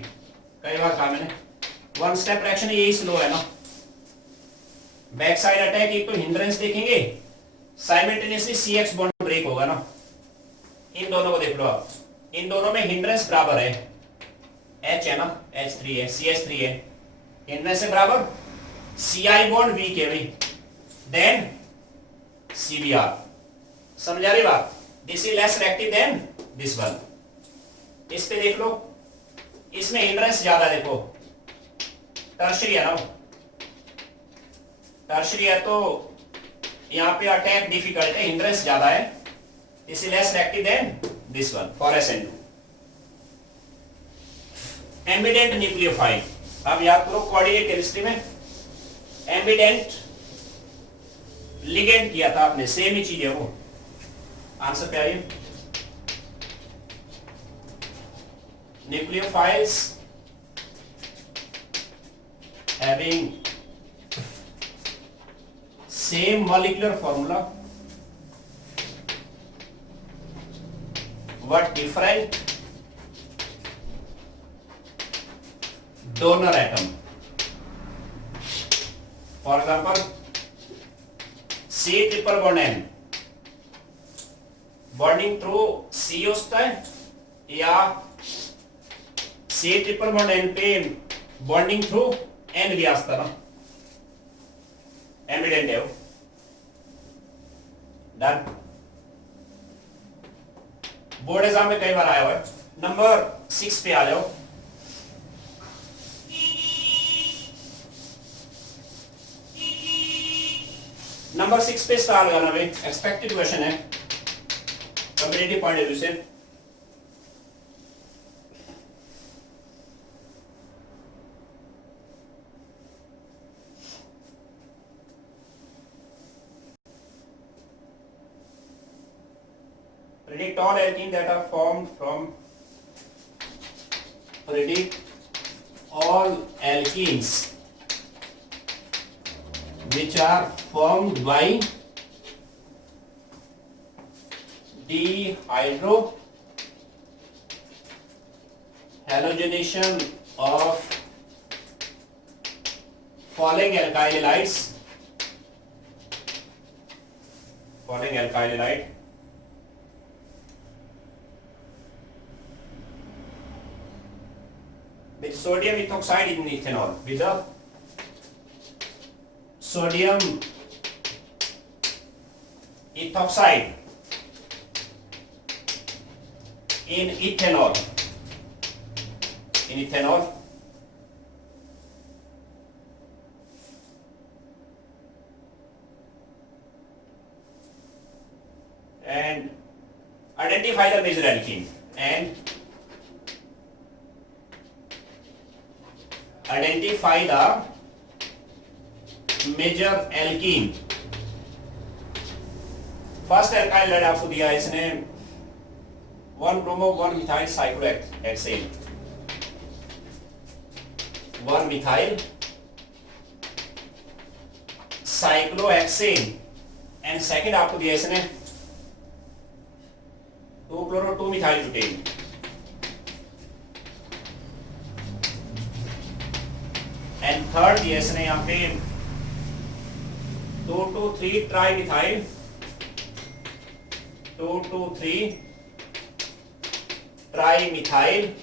कई बार कहा मैंने। वन स्टेप रिएक्शन यही स्लो है ना। बैक साइड अटैक एक तो हिंड्रेंस देखेंगे, साइमल्टेनियसली CH बॉन्ड ब्रेक होगा ना। इन दोनों को देख लो आप, इन दोनों में हिंड्रेंस बराबर है, H है ना, H3 है, CH3 है, हिंड्रेंस है बराबर, CI बॉन्ड वीक है भाई, देन CBr। समझा रही बात? This is less reactive than this one. इस पे देख लो, इसमें हिंड्रेंस ज्यादा, देखो टर्शरी है ना, टर्शरी है तो यहां पे अटैक डिफिकल्ट है, हिंड्रेंस ज्यादा है, इस less reactive than this one for SN2। Ambient nucleophile, अब याद करो कोऑर्डिनेट केमिस्ट्री में एम्बिडेंट लिगेंड किया था आपने, सेम ही चीज है वो। आंसर पे आइए। Nucleophiles having same molecular formula but different donor atom। For example, C triple bond N bonding through CO style या C ट्रिपल बॉन्ड N पे बॉन्डिंग थ्रू N व्यास तरह, एम्बिडेंट है वो। डन। बोर्ड एग्जाम में कई बार आया हुआ है। नंबर 6 पे आ जाओ। नंबर 6 पे स्टार लगाना भाई, एक्सपेक्टेड क्वेश्चन है कम्पिटिटिव पॉइंट ऑफ व्यू से। predict all alkenes that are formed from predict all alkenes which are formed by dehydrohalogenation of following alkyl halides. Following alkyl halide with sodium ethoxide in ethanol, with the sodium ethoxide in ethanol, and identify the major alkene first alkyl hydride आपको दिया है इसने 1 bromo 1 methyl cyclohexane, 1 methyl cyclohexane, and second आपको दिया इसने 2 chloro 2 methyl butane, and third दिया इसने यहाँ पे 2,2,3 tri methyl, 2,2,3 tri methyl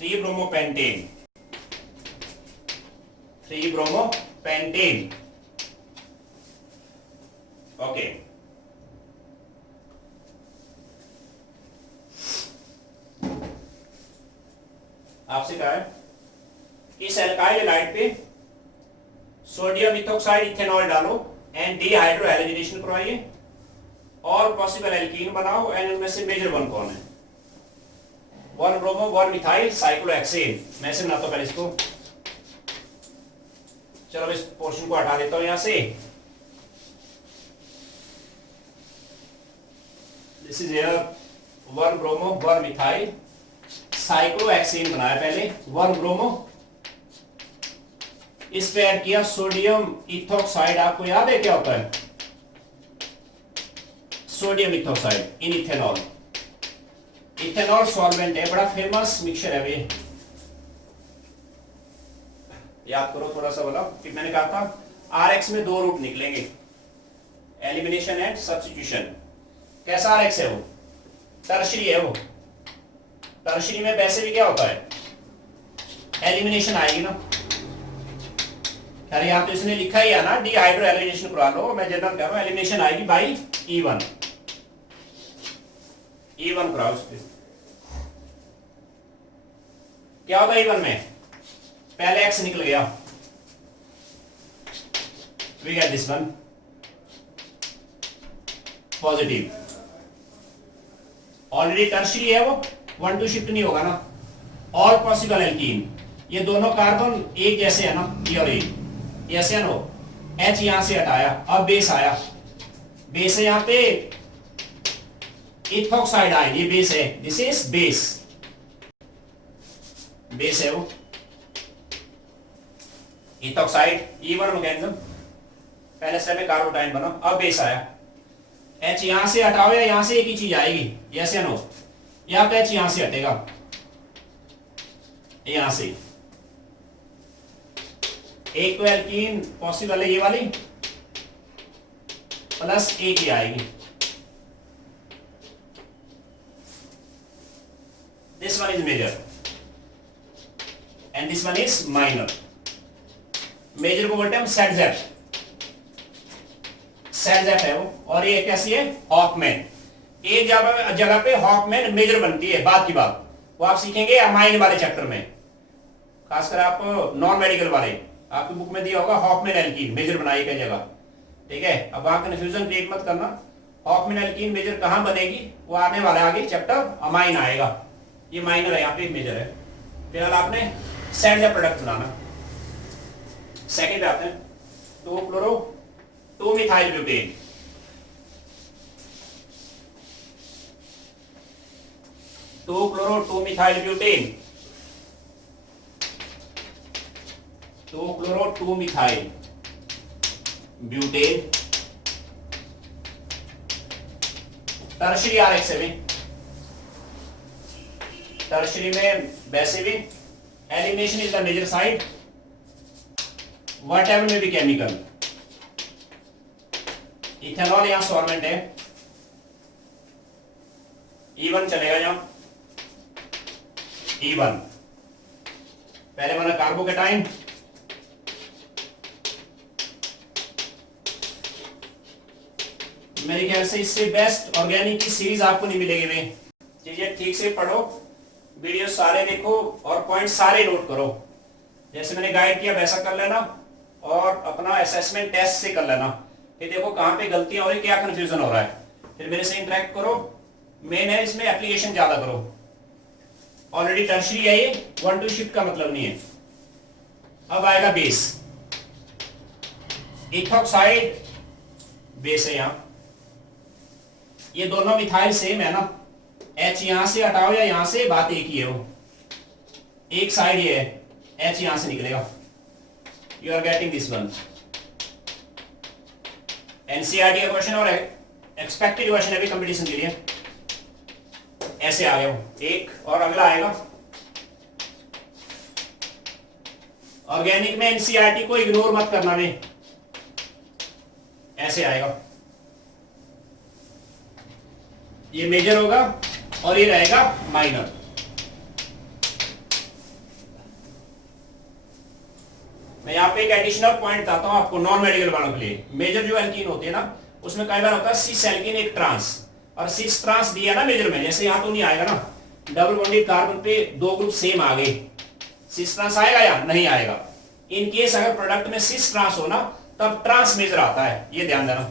3 bromopentane, 3 bromopentane. Okay, आपसे कहा है कि इस एल्काइल हैलाइड पे सोडियम इथोक्साइड इथेनॉल डालो एंड डीहाइड्रोहैलोजिनेशन करवाइए और पॉसिबल एल्कीन बनाओ, एंड उनमें से मेजर वन कौन है? 1 ब्रोमो 1 मिथाइल साइक्लोहेक्सेन। मैं से बनाता हूं पहले इसको, चलो इस पोर्शन को हटा देता हूं यहां से। This is here 1 bromo 1 methyl cyclohexane बनाया पहले, 1 ब्रोमो, इस पे ऐड किया सोडियम इथोक्साइड। आपको याद है क्या होता है सोडियम इथोक्साइड इन इथेनॉल? इथेनॉल सॉल्वेंट है, बड़ा फेमस मिक्सचर है ये, याद करो थोड़ा सा बोला कि मैंने कहा था आरएक्स में 2 रूट निकलेंगे, एलिमिनेशन एंड सब्स्टिट्यूशन। कैसा आरएक्स है वो? टर्शरी है वो। टर्शरी में वैसे भी क्या होता है एलिमिनेशन आएगी ना। अरे यहाँ तो इसने लिखा ही है ना डीहाइड्रोहैलोजिनेशन करा लो, मैं जनरल कह रहा हूं एलिमिनेशन आएगी बाई E1, E1 कराओ उस पे। क्या होगा E1 में? पहले X निकल गया, we get this one positive. Already tertiary है वो, 1 2 शिफ्ट नहीं होगा ना। ऑल पॉसिबल एल्कीन, ये दोनों कार्बन एक जैसे है ना, ये और ये ऐसे नो, H यहां से हटाया, अब बेस आया, बेस है यहां पे इथोक्साइड आया, ये बेस है, दिस इज बेस, बेस है वो इथोक्साइड E1 मैकेनिज्म। पहले स्टेप में कार्बोटाइन बना, अब बेस आया, H यहां से हटाओ या यहां से एक ही चीज आएगी, यस या नो? या तो H यहां से हटेगा, यहां से एक तो एल्कीन पॉसिबल है ये वाली, प्लस एक ही आएगी, this one is major and this one is minor. Major को बोलते हैं हम सेटजेट, सेटजेट है वो, और ये कैसी है हॉकमैन। एक जगह पे हॉकमैन मेजर बनती है, बात की बात, वो आप सीखेंगे अमाइन वाले चैप्टर में, खासकर आप नॉन मेडिकल वाले, आपकी बुक में दिया होगा हॉकमैन एल्कीन मेजर बनाई कई जगह, ठीक है। अब वहां कंफ्यूजन क्रिएट मत करना, हॉकमैन एल्कीन मेजर कहां बनेगी वो आने वाला है आगे चैप्टर, अमाइन आएगा, ये माइनर है, यहाँ पे मेजर है। फिलहाल आपने सेट या प्रोडक्ट बनाना। सेकंड पे आते हैं, 2 chloro 2 methyl butane, two chloro 2 methyl butane, 2 chloro 2 methyl butane, tertiary RX7, tertiary में वैसे भी elimination is the major side, what में भी केमिकल, इथेनॉल यहां सॉल्वेंट है, E1 चलेगा यहां, E1 पहले बना कार्बोकेटाइन, मेरे ख्याल से इससे बेस्ट ऑर्गेनिक की सीरीज आपको नहीं मिलेगी भाई। चीजें ठीक से पढ़ो, वीडियो सारे देखो और पॉइंट सारे नोट करो, जैसे मैंने गाइड किया वैसा कर लेना और अपना असेसमेंट टेस्ट से कर लेना कि देखो कहां पे गलतियां हो रही, क्या कंफ्यूजन हो रहा है, फिर मेरे से इंटरेक्ट करो। मेन है इसमें एप्लीकेशन ज्यादा करो, ऑलरेडी टर्शरी है ये, 1-2 शिफ्ट का मतलब नहीं है। अब आएगा बेस, इथॉक्साइड बेस है यहां, ये दोनों मिथाइल सेम है ना, H यहां से हटाओ या यहां से, बात एक ही है, वो एक साइड ये है, H यहां से निकलेगा, you are getting this one. NCERT का क्वेश्चन और एक्सपेक्टेड क्वेश्चन है भी कंपटीशन के लिए, ऐसे आ गया वो एक, और अगला आएगा ऑर्गेनिक में एनसीईआरटी को इग्नोर मत करना भी, ऐसे आएगा, ये मेजर होगा और ये रहेगा माइनर। मैं यहां पे एक एडिशनल पॉइंट बताता हूं आपको नॉन मेडिकल वालों के लिए। मेजर जो एल्कीन होती है ना, उसमें कई बार होता है सिस एल्कीन एक ट्रांस, और सिस ट्रांस दिया ना मेजर में, जैसे यहां तो नहीं आएगा ना, डबल बॉन्डेड कार्बन पे 2 ग्रुप सेम आ गए, सिस ट्रांस आएगा या नहीं आएगा। इन केस अगर प्रोडक्ट में सिस ट्रांस हो ना, तब ट्रांस मेजर आता है, ये ध्यान देना।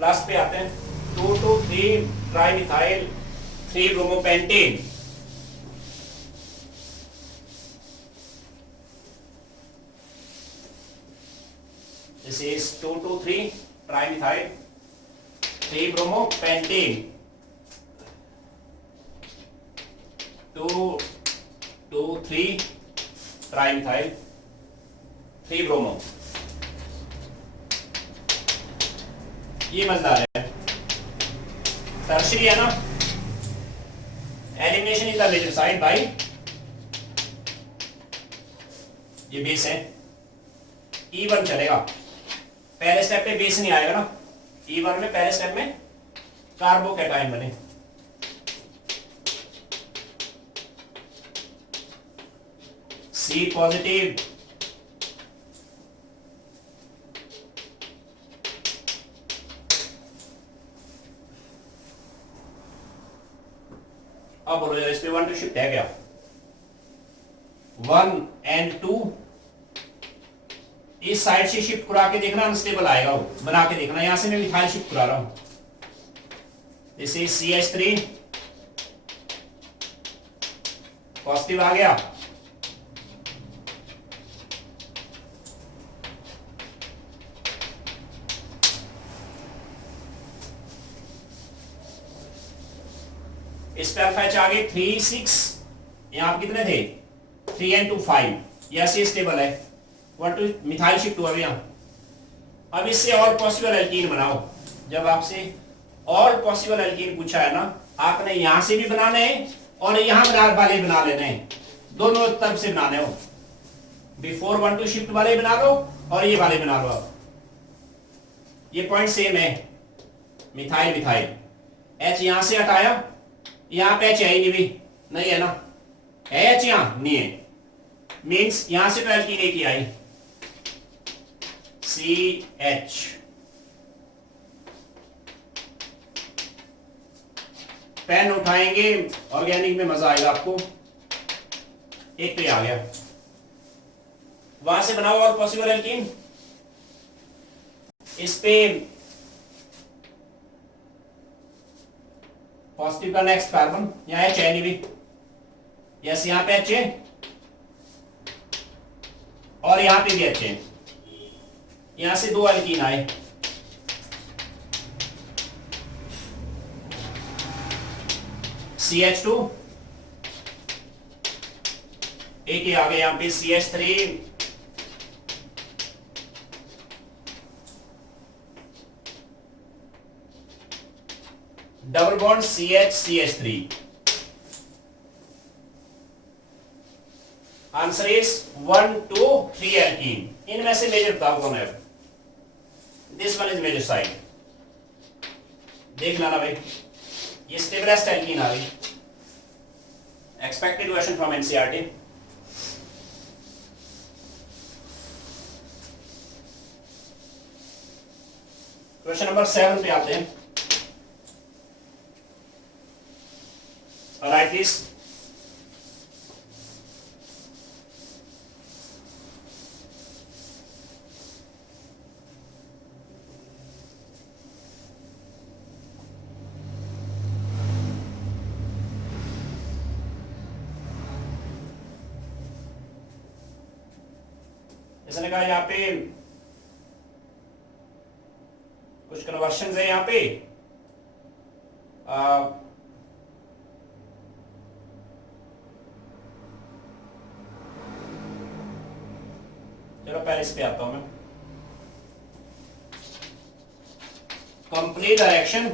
लास्ट पे आते हैं, 2,2,3 trimethyl 3 bromopentane, this is 2,2,3 trimethyl 3 bromopentane, 2,2,3 trimethyl 3 bromo, ये मजेदार है, टर्शरी है ना, elimination is the major side by, ये बेस है, E1 चलेगा, पहले स्टेप पे बेस नहीं आएगा ना, E1 में पहले स्टेप में कार्बोकैटायन बने, C पॉजिटिव, अब बोलो इस पे 1-2 शिफ्ट है क्या, 1 and 2 इस साइड से शिफ्ट करा के देखना, अनस्टेबल आएगा वो, बना के देखना। यहां से मैं मिथाइल शिफ्ट करा रहा हूं, दिस इज CH3 पॉजिटिव आ गया, इस पे अल्फा H आ गए 3, 6, यहां पे कितने थे 3 and 2 5, यस ये स्टेबल है, 1-2 मिथाइल शिफ्ट हुआ यहां। अब इससे और पॉसिबल एल्कीन बनाओ, जब आपसे और पॉसिबल एल्कीन पूछा है ना, आपने यहां से भी बनाने हैं और यहां वाले बना लेने हैं, दोनों तरफ से बनाने हो, बिफोर 1-2 शिफ्ट वाले बना लो और ये वाले बना लो। आप ये पॉइंट सेम है, मिथाइल मिथाइल, H यहां से हटाया, यहां पे H है ही नहीं भी, नहीं है ना, है H यहां नहीं है, मीन्स यहां से तो एल्कीन एक ही आई, CH, पेन उठाएंगे, ऑर्गेनिक में मजा आएगा आपको। एक पे आ गया, वहां से बनाओ और पॉसिबल एल्कीन, इस पे पॉजिटिव का नेक्स्ट कार्बन, यहां H है नहीं भी, यस यहां पे H है और यहां पे भी H है, यहां से दो एल्कीन आए, CH2, एक ही आ गया यहां पे CH3, double bond CH3। Answer is 1 2 3 alkene. इनमें से मेजर बताओ कौन है? This one is major side. देख लाना भाई, ये स्टेबलेस्ट एल्कीन आ गई। Expected question from NCERT. Question number 7 पे आते हैं। Right please. इसने कहा यहाँ पे कुछ कन्वर्शंस है यहाँ पे। चलो पहले इस पे आता हूं मैं। Complete direction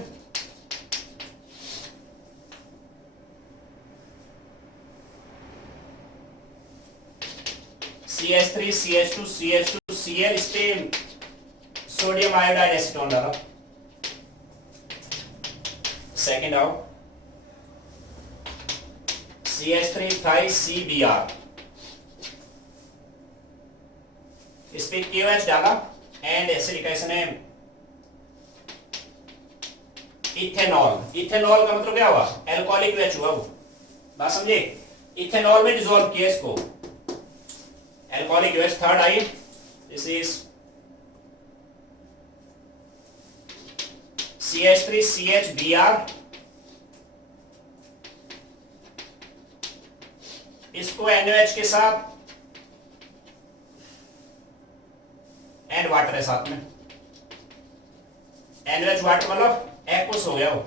CH3 CH2 CH2 Cl, इस पे सोडियम आयोडाइड एसीटोन डाला। सेकेंड आओ CH3 CBr, इस पे KOH डाला एंड ऐसे लिखा इसने इथेनॉल। इथेनॉल का मतलब क्या हुआ? एल्कोहलिक OH हुआ वो। बात समझे? इथेनॉल में डिसॉल्व किया इसको, alcoholic OH। Third I, this is CH3 CHBr, इसको NaOH के साथ एंड वाटर है साथ में। NaOH वाटर मतलब एक्वस हो गया वो।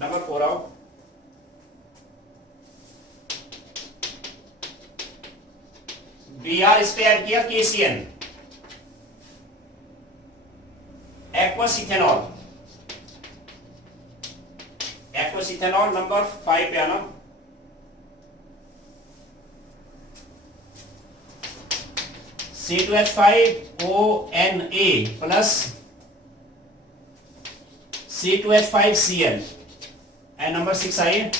नंबर 4 आओ। Br इस पे ऐड किया KCN, aqueous ethanol. Aqueous ethanol number 5 पे आना। C2H5ONA plus C2H5Cl and number 6 आइए।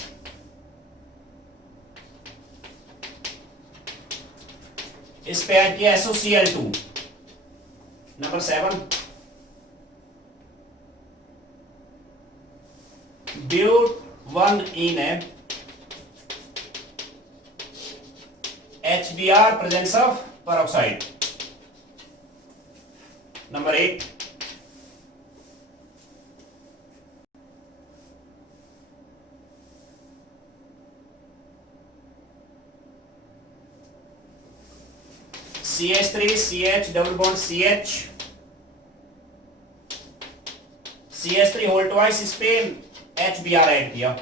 इस पे ऐड किया SOCl2। नंबर 7 ब्यूट-1-ene है, HBr presence of peroxide। Number 8 CH3 CH double bond CH, CH3 whole twice, इस पे HBr ऐड किया।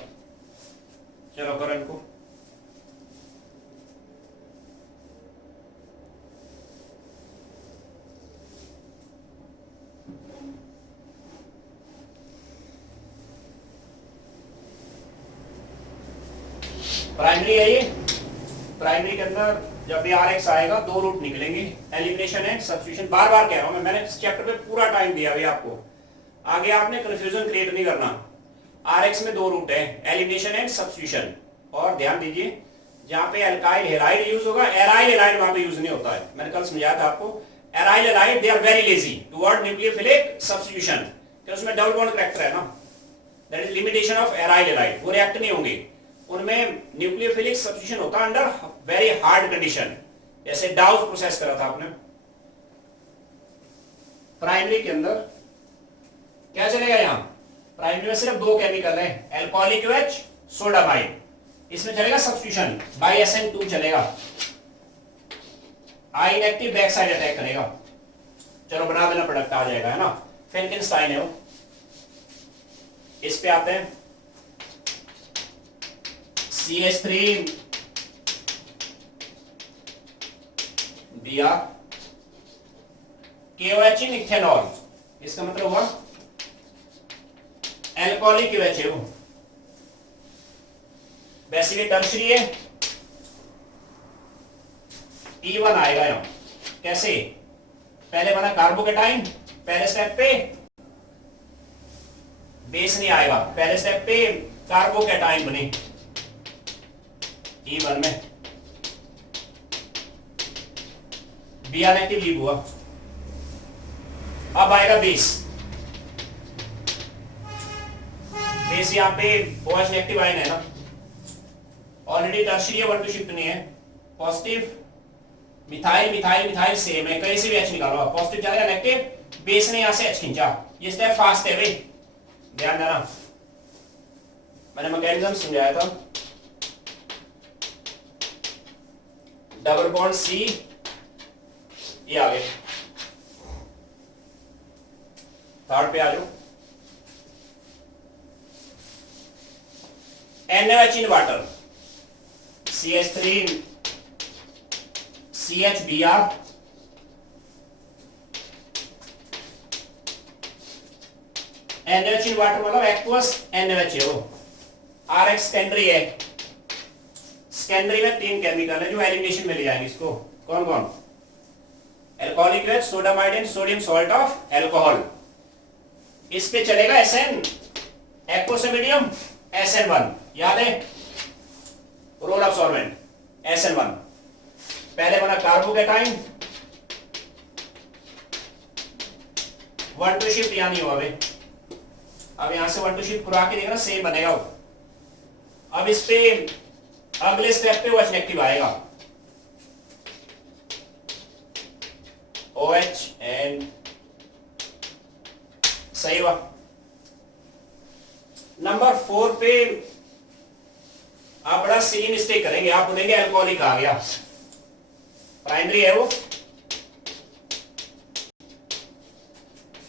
चलो करो इनको। प्राइमरी है ये। प्राइमरी के अंदर जब भी RX आएगा दो रूट निकलेंगे, एलिमिनेशन एंड सब्स्टिट्यूशन। बार बार कह रहा हूं मैंने इस चैप्टर पे पूरा टाइम दिया अभी आपको, आगे आपने कंफ्यूजन क्रिएट नहीं करना। RX में दो रूट है, एलिमिनेशन एंड सब्स्टिट्यूशन। और ध्यान दीजिए, जहां पे एल्काइल हैलाइड यूज होगा, एराइल हैलाइड वहां पे यूज नहीं होता है। मैंने कल समझाया था आपको, aryl halide they are very lazy toward nucleophilic substitution, क्योंकि उसमें डबल बॉन्ड करैक्टर है ना। That is limitation of aryl halide. वो रिएक्ट नहीं होंगे, उनमें न्यूक्लियोफिलिक सब्स्टिट्यूशन होता है अंडर वेरी हार्ड कंडीशन, जैसे डाउस प्रोसेस करा था आपने। प्राइमरी के अंदर क्या चलेगा? यहां प्राइमरी में सिर्फ दो केमिकल है, एल्कोहलिक OH, सोडामाइड। इसमें चलेगा सब्स्टिट्यूशन बाय SN2 चलेगा। आई इनएक्टिव बैक साइड अटैक करेगा। चलो बना देना, प्रोडक्ट आ जाएगा, है ना। फ्रैंकेनस्टाइन है वो। इस पे आते हैं CH3 Br KOH इन इथेनॉल, इसका मतलब हुआ एल्कोहलिक OH है वो। बेसिकली टर्शरी है। E1 आएगा यहां। कैसे? पहले बना कार्बोकेटाइन, पहले स्टेप पे बेस नहीं आएगा, पहले स्टेप पे कार्बोकेटाइन बने E1 में, Br नेगेटिव लीव हुआ। अब आएगा बेस। बेस यहां पे OH नेगेटिव आयन है ना, ऑलरेडी टर्शरी है, 1 2 शिफ्ट नहीं है। Positive methyl methyl methyl same है, कहीं से भी H निकालो, पॉजिटिव चलेगा नेगेटिव, बेस ने यहां से H खींचा। ये स्टेप फास्ट है भाई, ध्यान देना, मैंने मैकेनिज्म समझाया था। डबल बॉन्ड C, ये आ गए। थर्ड पे आ जाओ, NaOH in water, CH3 CHBr NaOH in water मतलब एक्वस NaOH है वो। RX सेकेंडरी है। सेकेंडरी में 3 केमिकल है जो एलिमिनेशन में ले जाएंगे इसको। कौन कौन? Alcoholic OH, sodium iodine, sodium salt of alcohol. इस पे चलेगा SN, एक्वस मीडियम SN1, याद है, रोल ऑफ सॉल्वेंट SN1। पहले बना कार्बोकेटाइन, 1 2 शिफ्ट यहां नहीं हुआ भाई। अब यहां से 1 2 शिफ्ट खुरा के देखना, सेम बनेगा वो। अब इस पे अगले स्टेप पे OH नेगेटिव आएगा, OH एंड सही हुआ। नंबर 4 पे आप बड़ा सिली मिस्टेक करेंगे, आप बोलेंगे अल्कोहलिक आ गया, प्राइमरी है वो,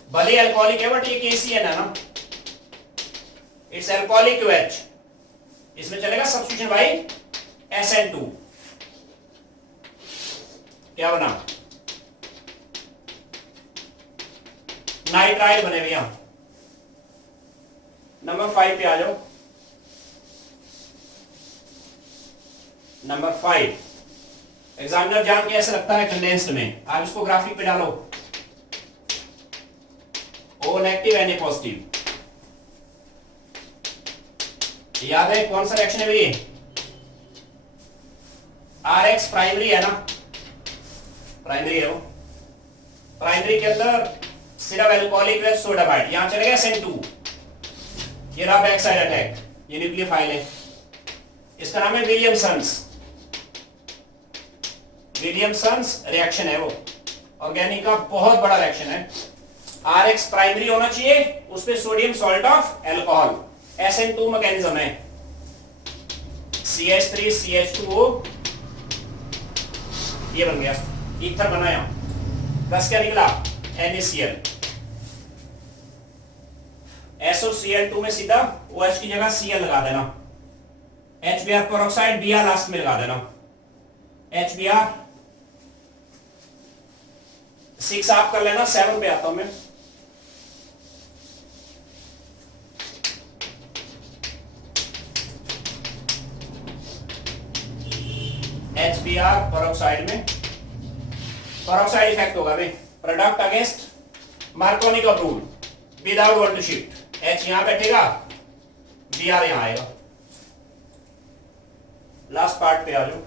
भले अल्कोहलिक है बट ये KCN है ना, इट्स अल्कोहलिक OH। इसमें चलेगा सब्स्टिट्यूशन बाय SN2। क्या बना? नाइट्राइल बने भैया। नंबर 5 पे आ जाओ। नंबर 5, एग्जामिनर जान के ऐसा लगता है कंडेंस्ड में, आप इसको ग्राफिक पे डालो। O नेगेटिव Na पॉजिटिव, याद है कौन सा रिएक्शन है भैया? RX प्राइमरी है ना, प्राइमरी है वो। प्राइमरी के अंदर सिर्फ एल्कोहलिक OH सोडामाइड, यहां चलेगा SN2। ये रहा बैक साइड अटैक, ये न्यूक्लियोफाइल है, इसका नाम है विलियमसन्स। विलियमसन्स रिएक्शन है वो, ऑर्गेनिक का बहुत बड़ा रिएक्शन है। RX प्राइमरी होना चाहिए, उस पे sodium salt of alcohol, SN2 mechanism है। CH3 CH2O, ये बन गया, ईथर बनाया, प्लस क्या निकला? NaCl। SOCl2 में सीधा OH की जगह Cl लगा देना, HBr पेरोक्साइड, Br लास्ट में लगा देना, HBr 6 आप कर लेना, 7 पे आता हूं मैं। HBr पेरोक्साइड में पेरोक्साइड इफेक्ट होगा भाई, प्रोडक्ट अगेंस्ट मार्कोनी का रूल विदाउट 1 2 शिफ्ट। H यहां बैठेगा, Br यहां आएगा। लास्ट पार्ट पे आ जाओ।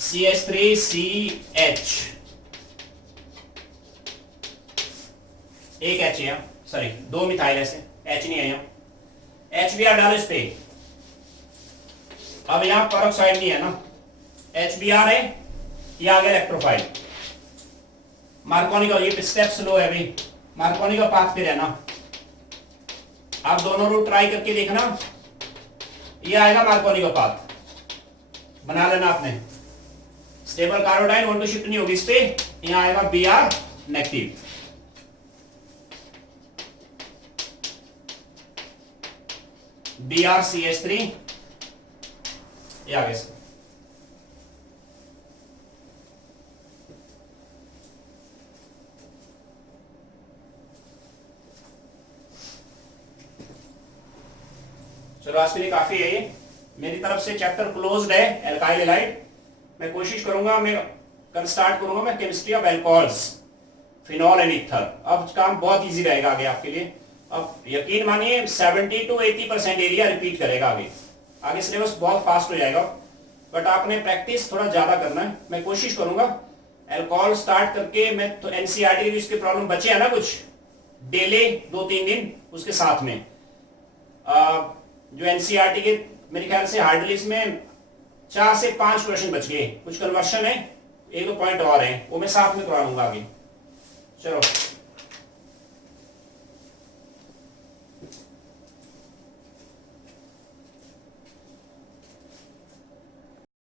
CH3CH, एक H यहां, सॉरी 2 मिथाइल ऐसे, H नहीं है यहां। HBr डालो इस पे। अब यहां पेरोक्साइड नहीं है ना, HBr है, ये आ गया इलेक्ट्रोफाइल। मार्कोनी का ये स्टेप स्लो है भाई, मार्कोनी का पाथ पे रहना। आप दोनों रूट ट्राई करके देखना, ये आएगा मार्कोनी का पाथ, बना लेना आपने। स्टेबल कार्बोडाइन वन टू शिफ्ट नहीं होगी इस पे, यहां आएगा Br नेगेटिव। BrCH3 ये आगे से चलो आज के लिए काफी है ये। मेरी तरफ से चैप्टर क्लोज्ड है एल्काइल हैलाइड। मैं कोशिश करूंगा, मैं कल स्टार्ट करूंगा मैं chemistry of alcohols, phenol and ether. अब काम बहुत इजी रहेगा आगे आपके लिए। अब यकीन मानिए 70 to 80% एरिया रिपीट करेगा आगे। आगे सिलेबस बहुत फास्ट हो जाएगा, बट आपने प्रैक्टिस थोड़ा ज्यादा करना है। मैं कोशिश करूंगा एल्कोहल स्टार्ट करके, मैं तो एनसीईआरटी की इसके प्रॉब्लम बचे है ना कुछ, डेली 2-3 दिन उसके साथ में जो एनसीईआरटी के मेरे ख्याल से हार्ड लिस्ट में 4 से 5 क्वेश्चन बच गए, कुछ कन्वर्शन है, 1-2 पॉइंट और हैं, वो मैं साथ में करवा लूंगा आगे। चलो।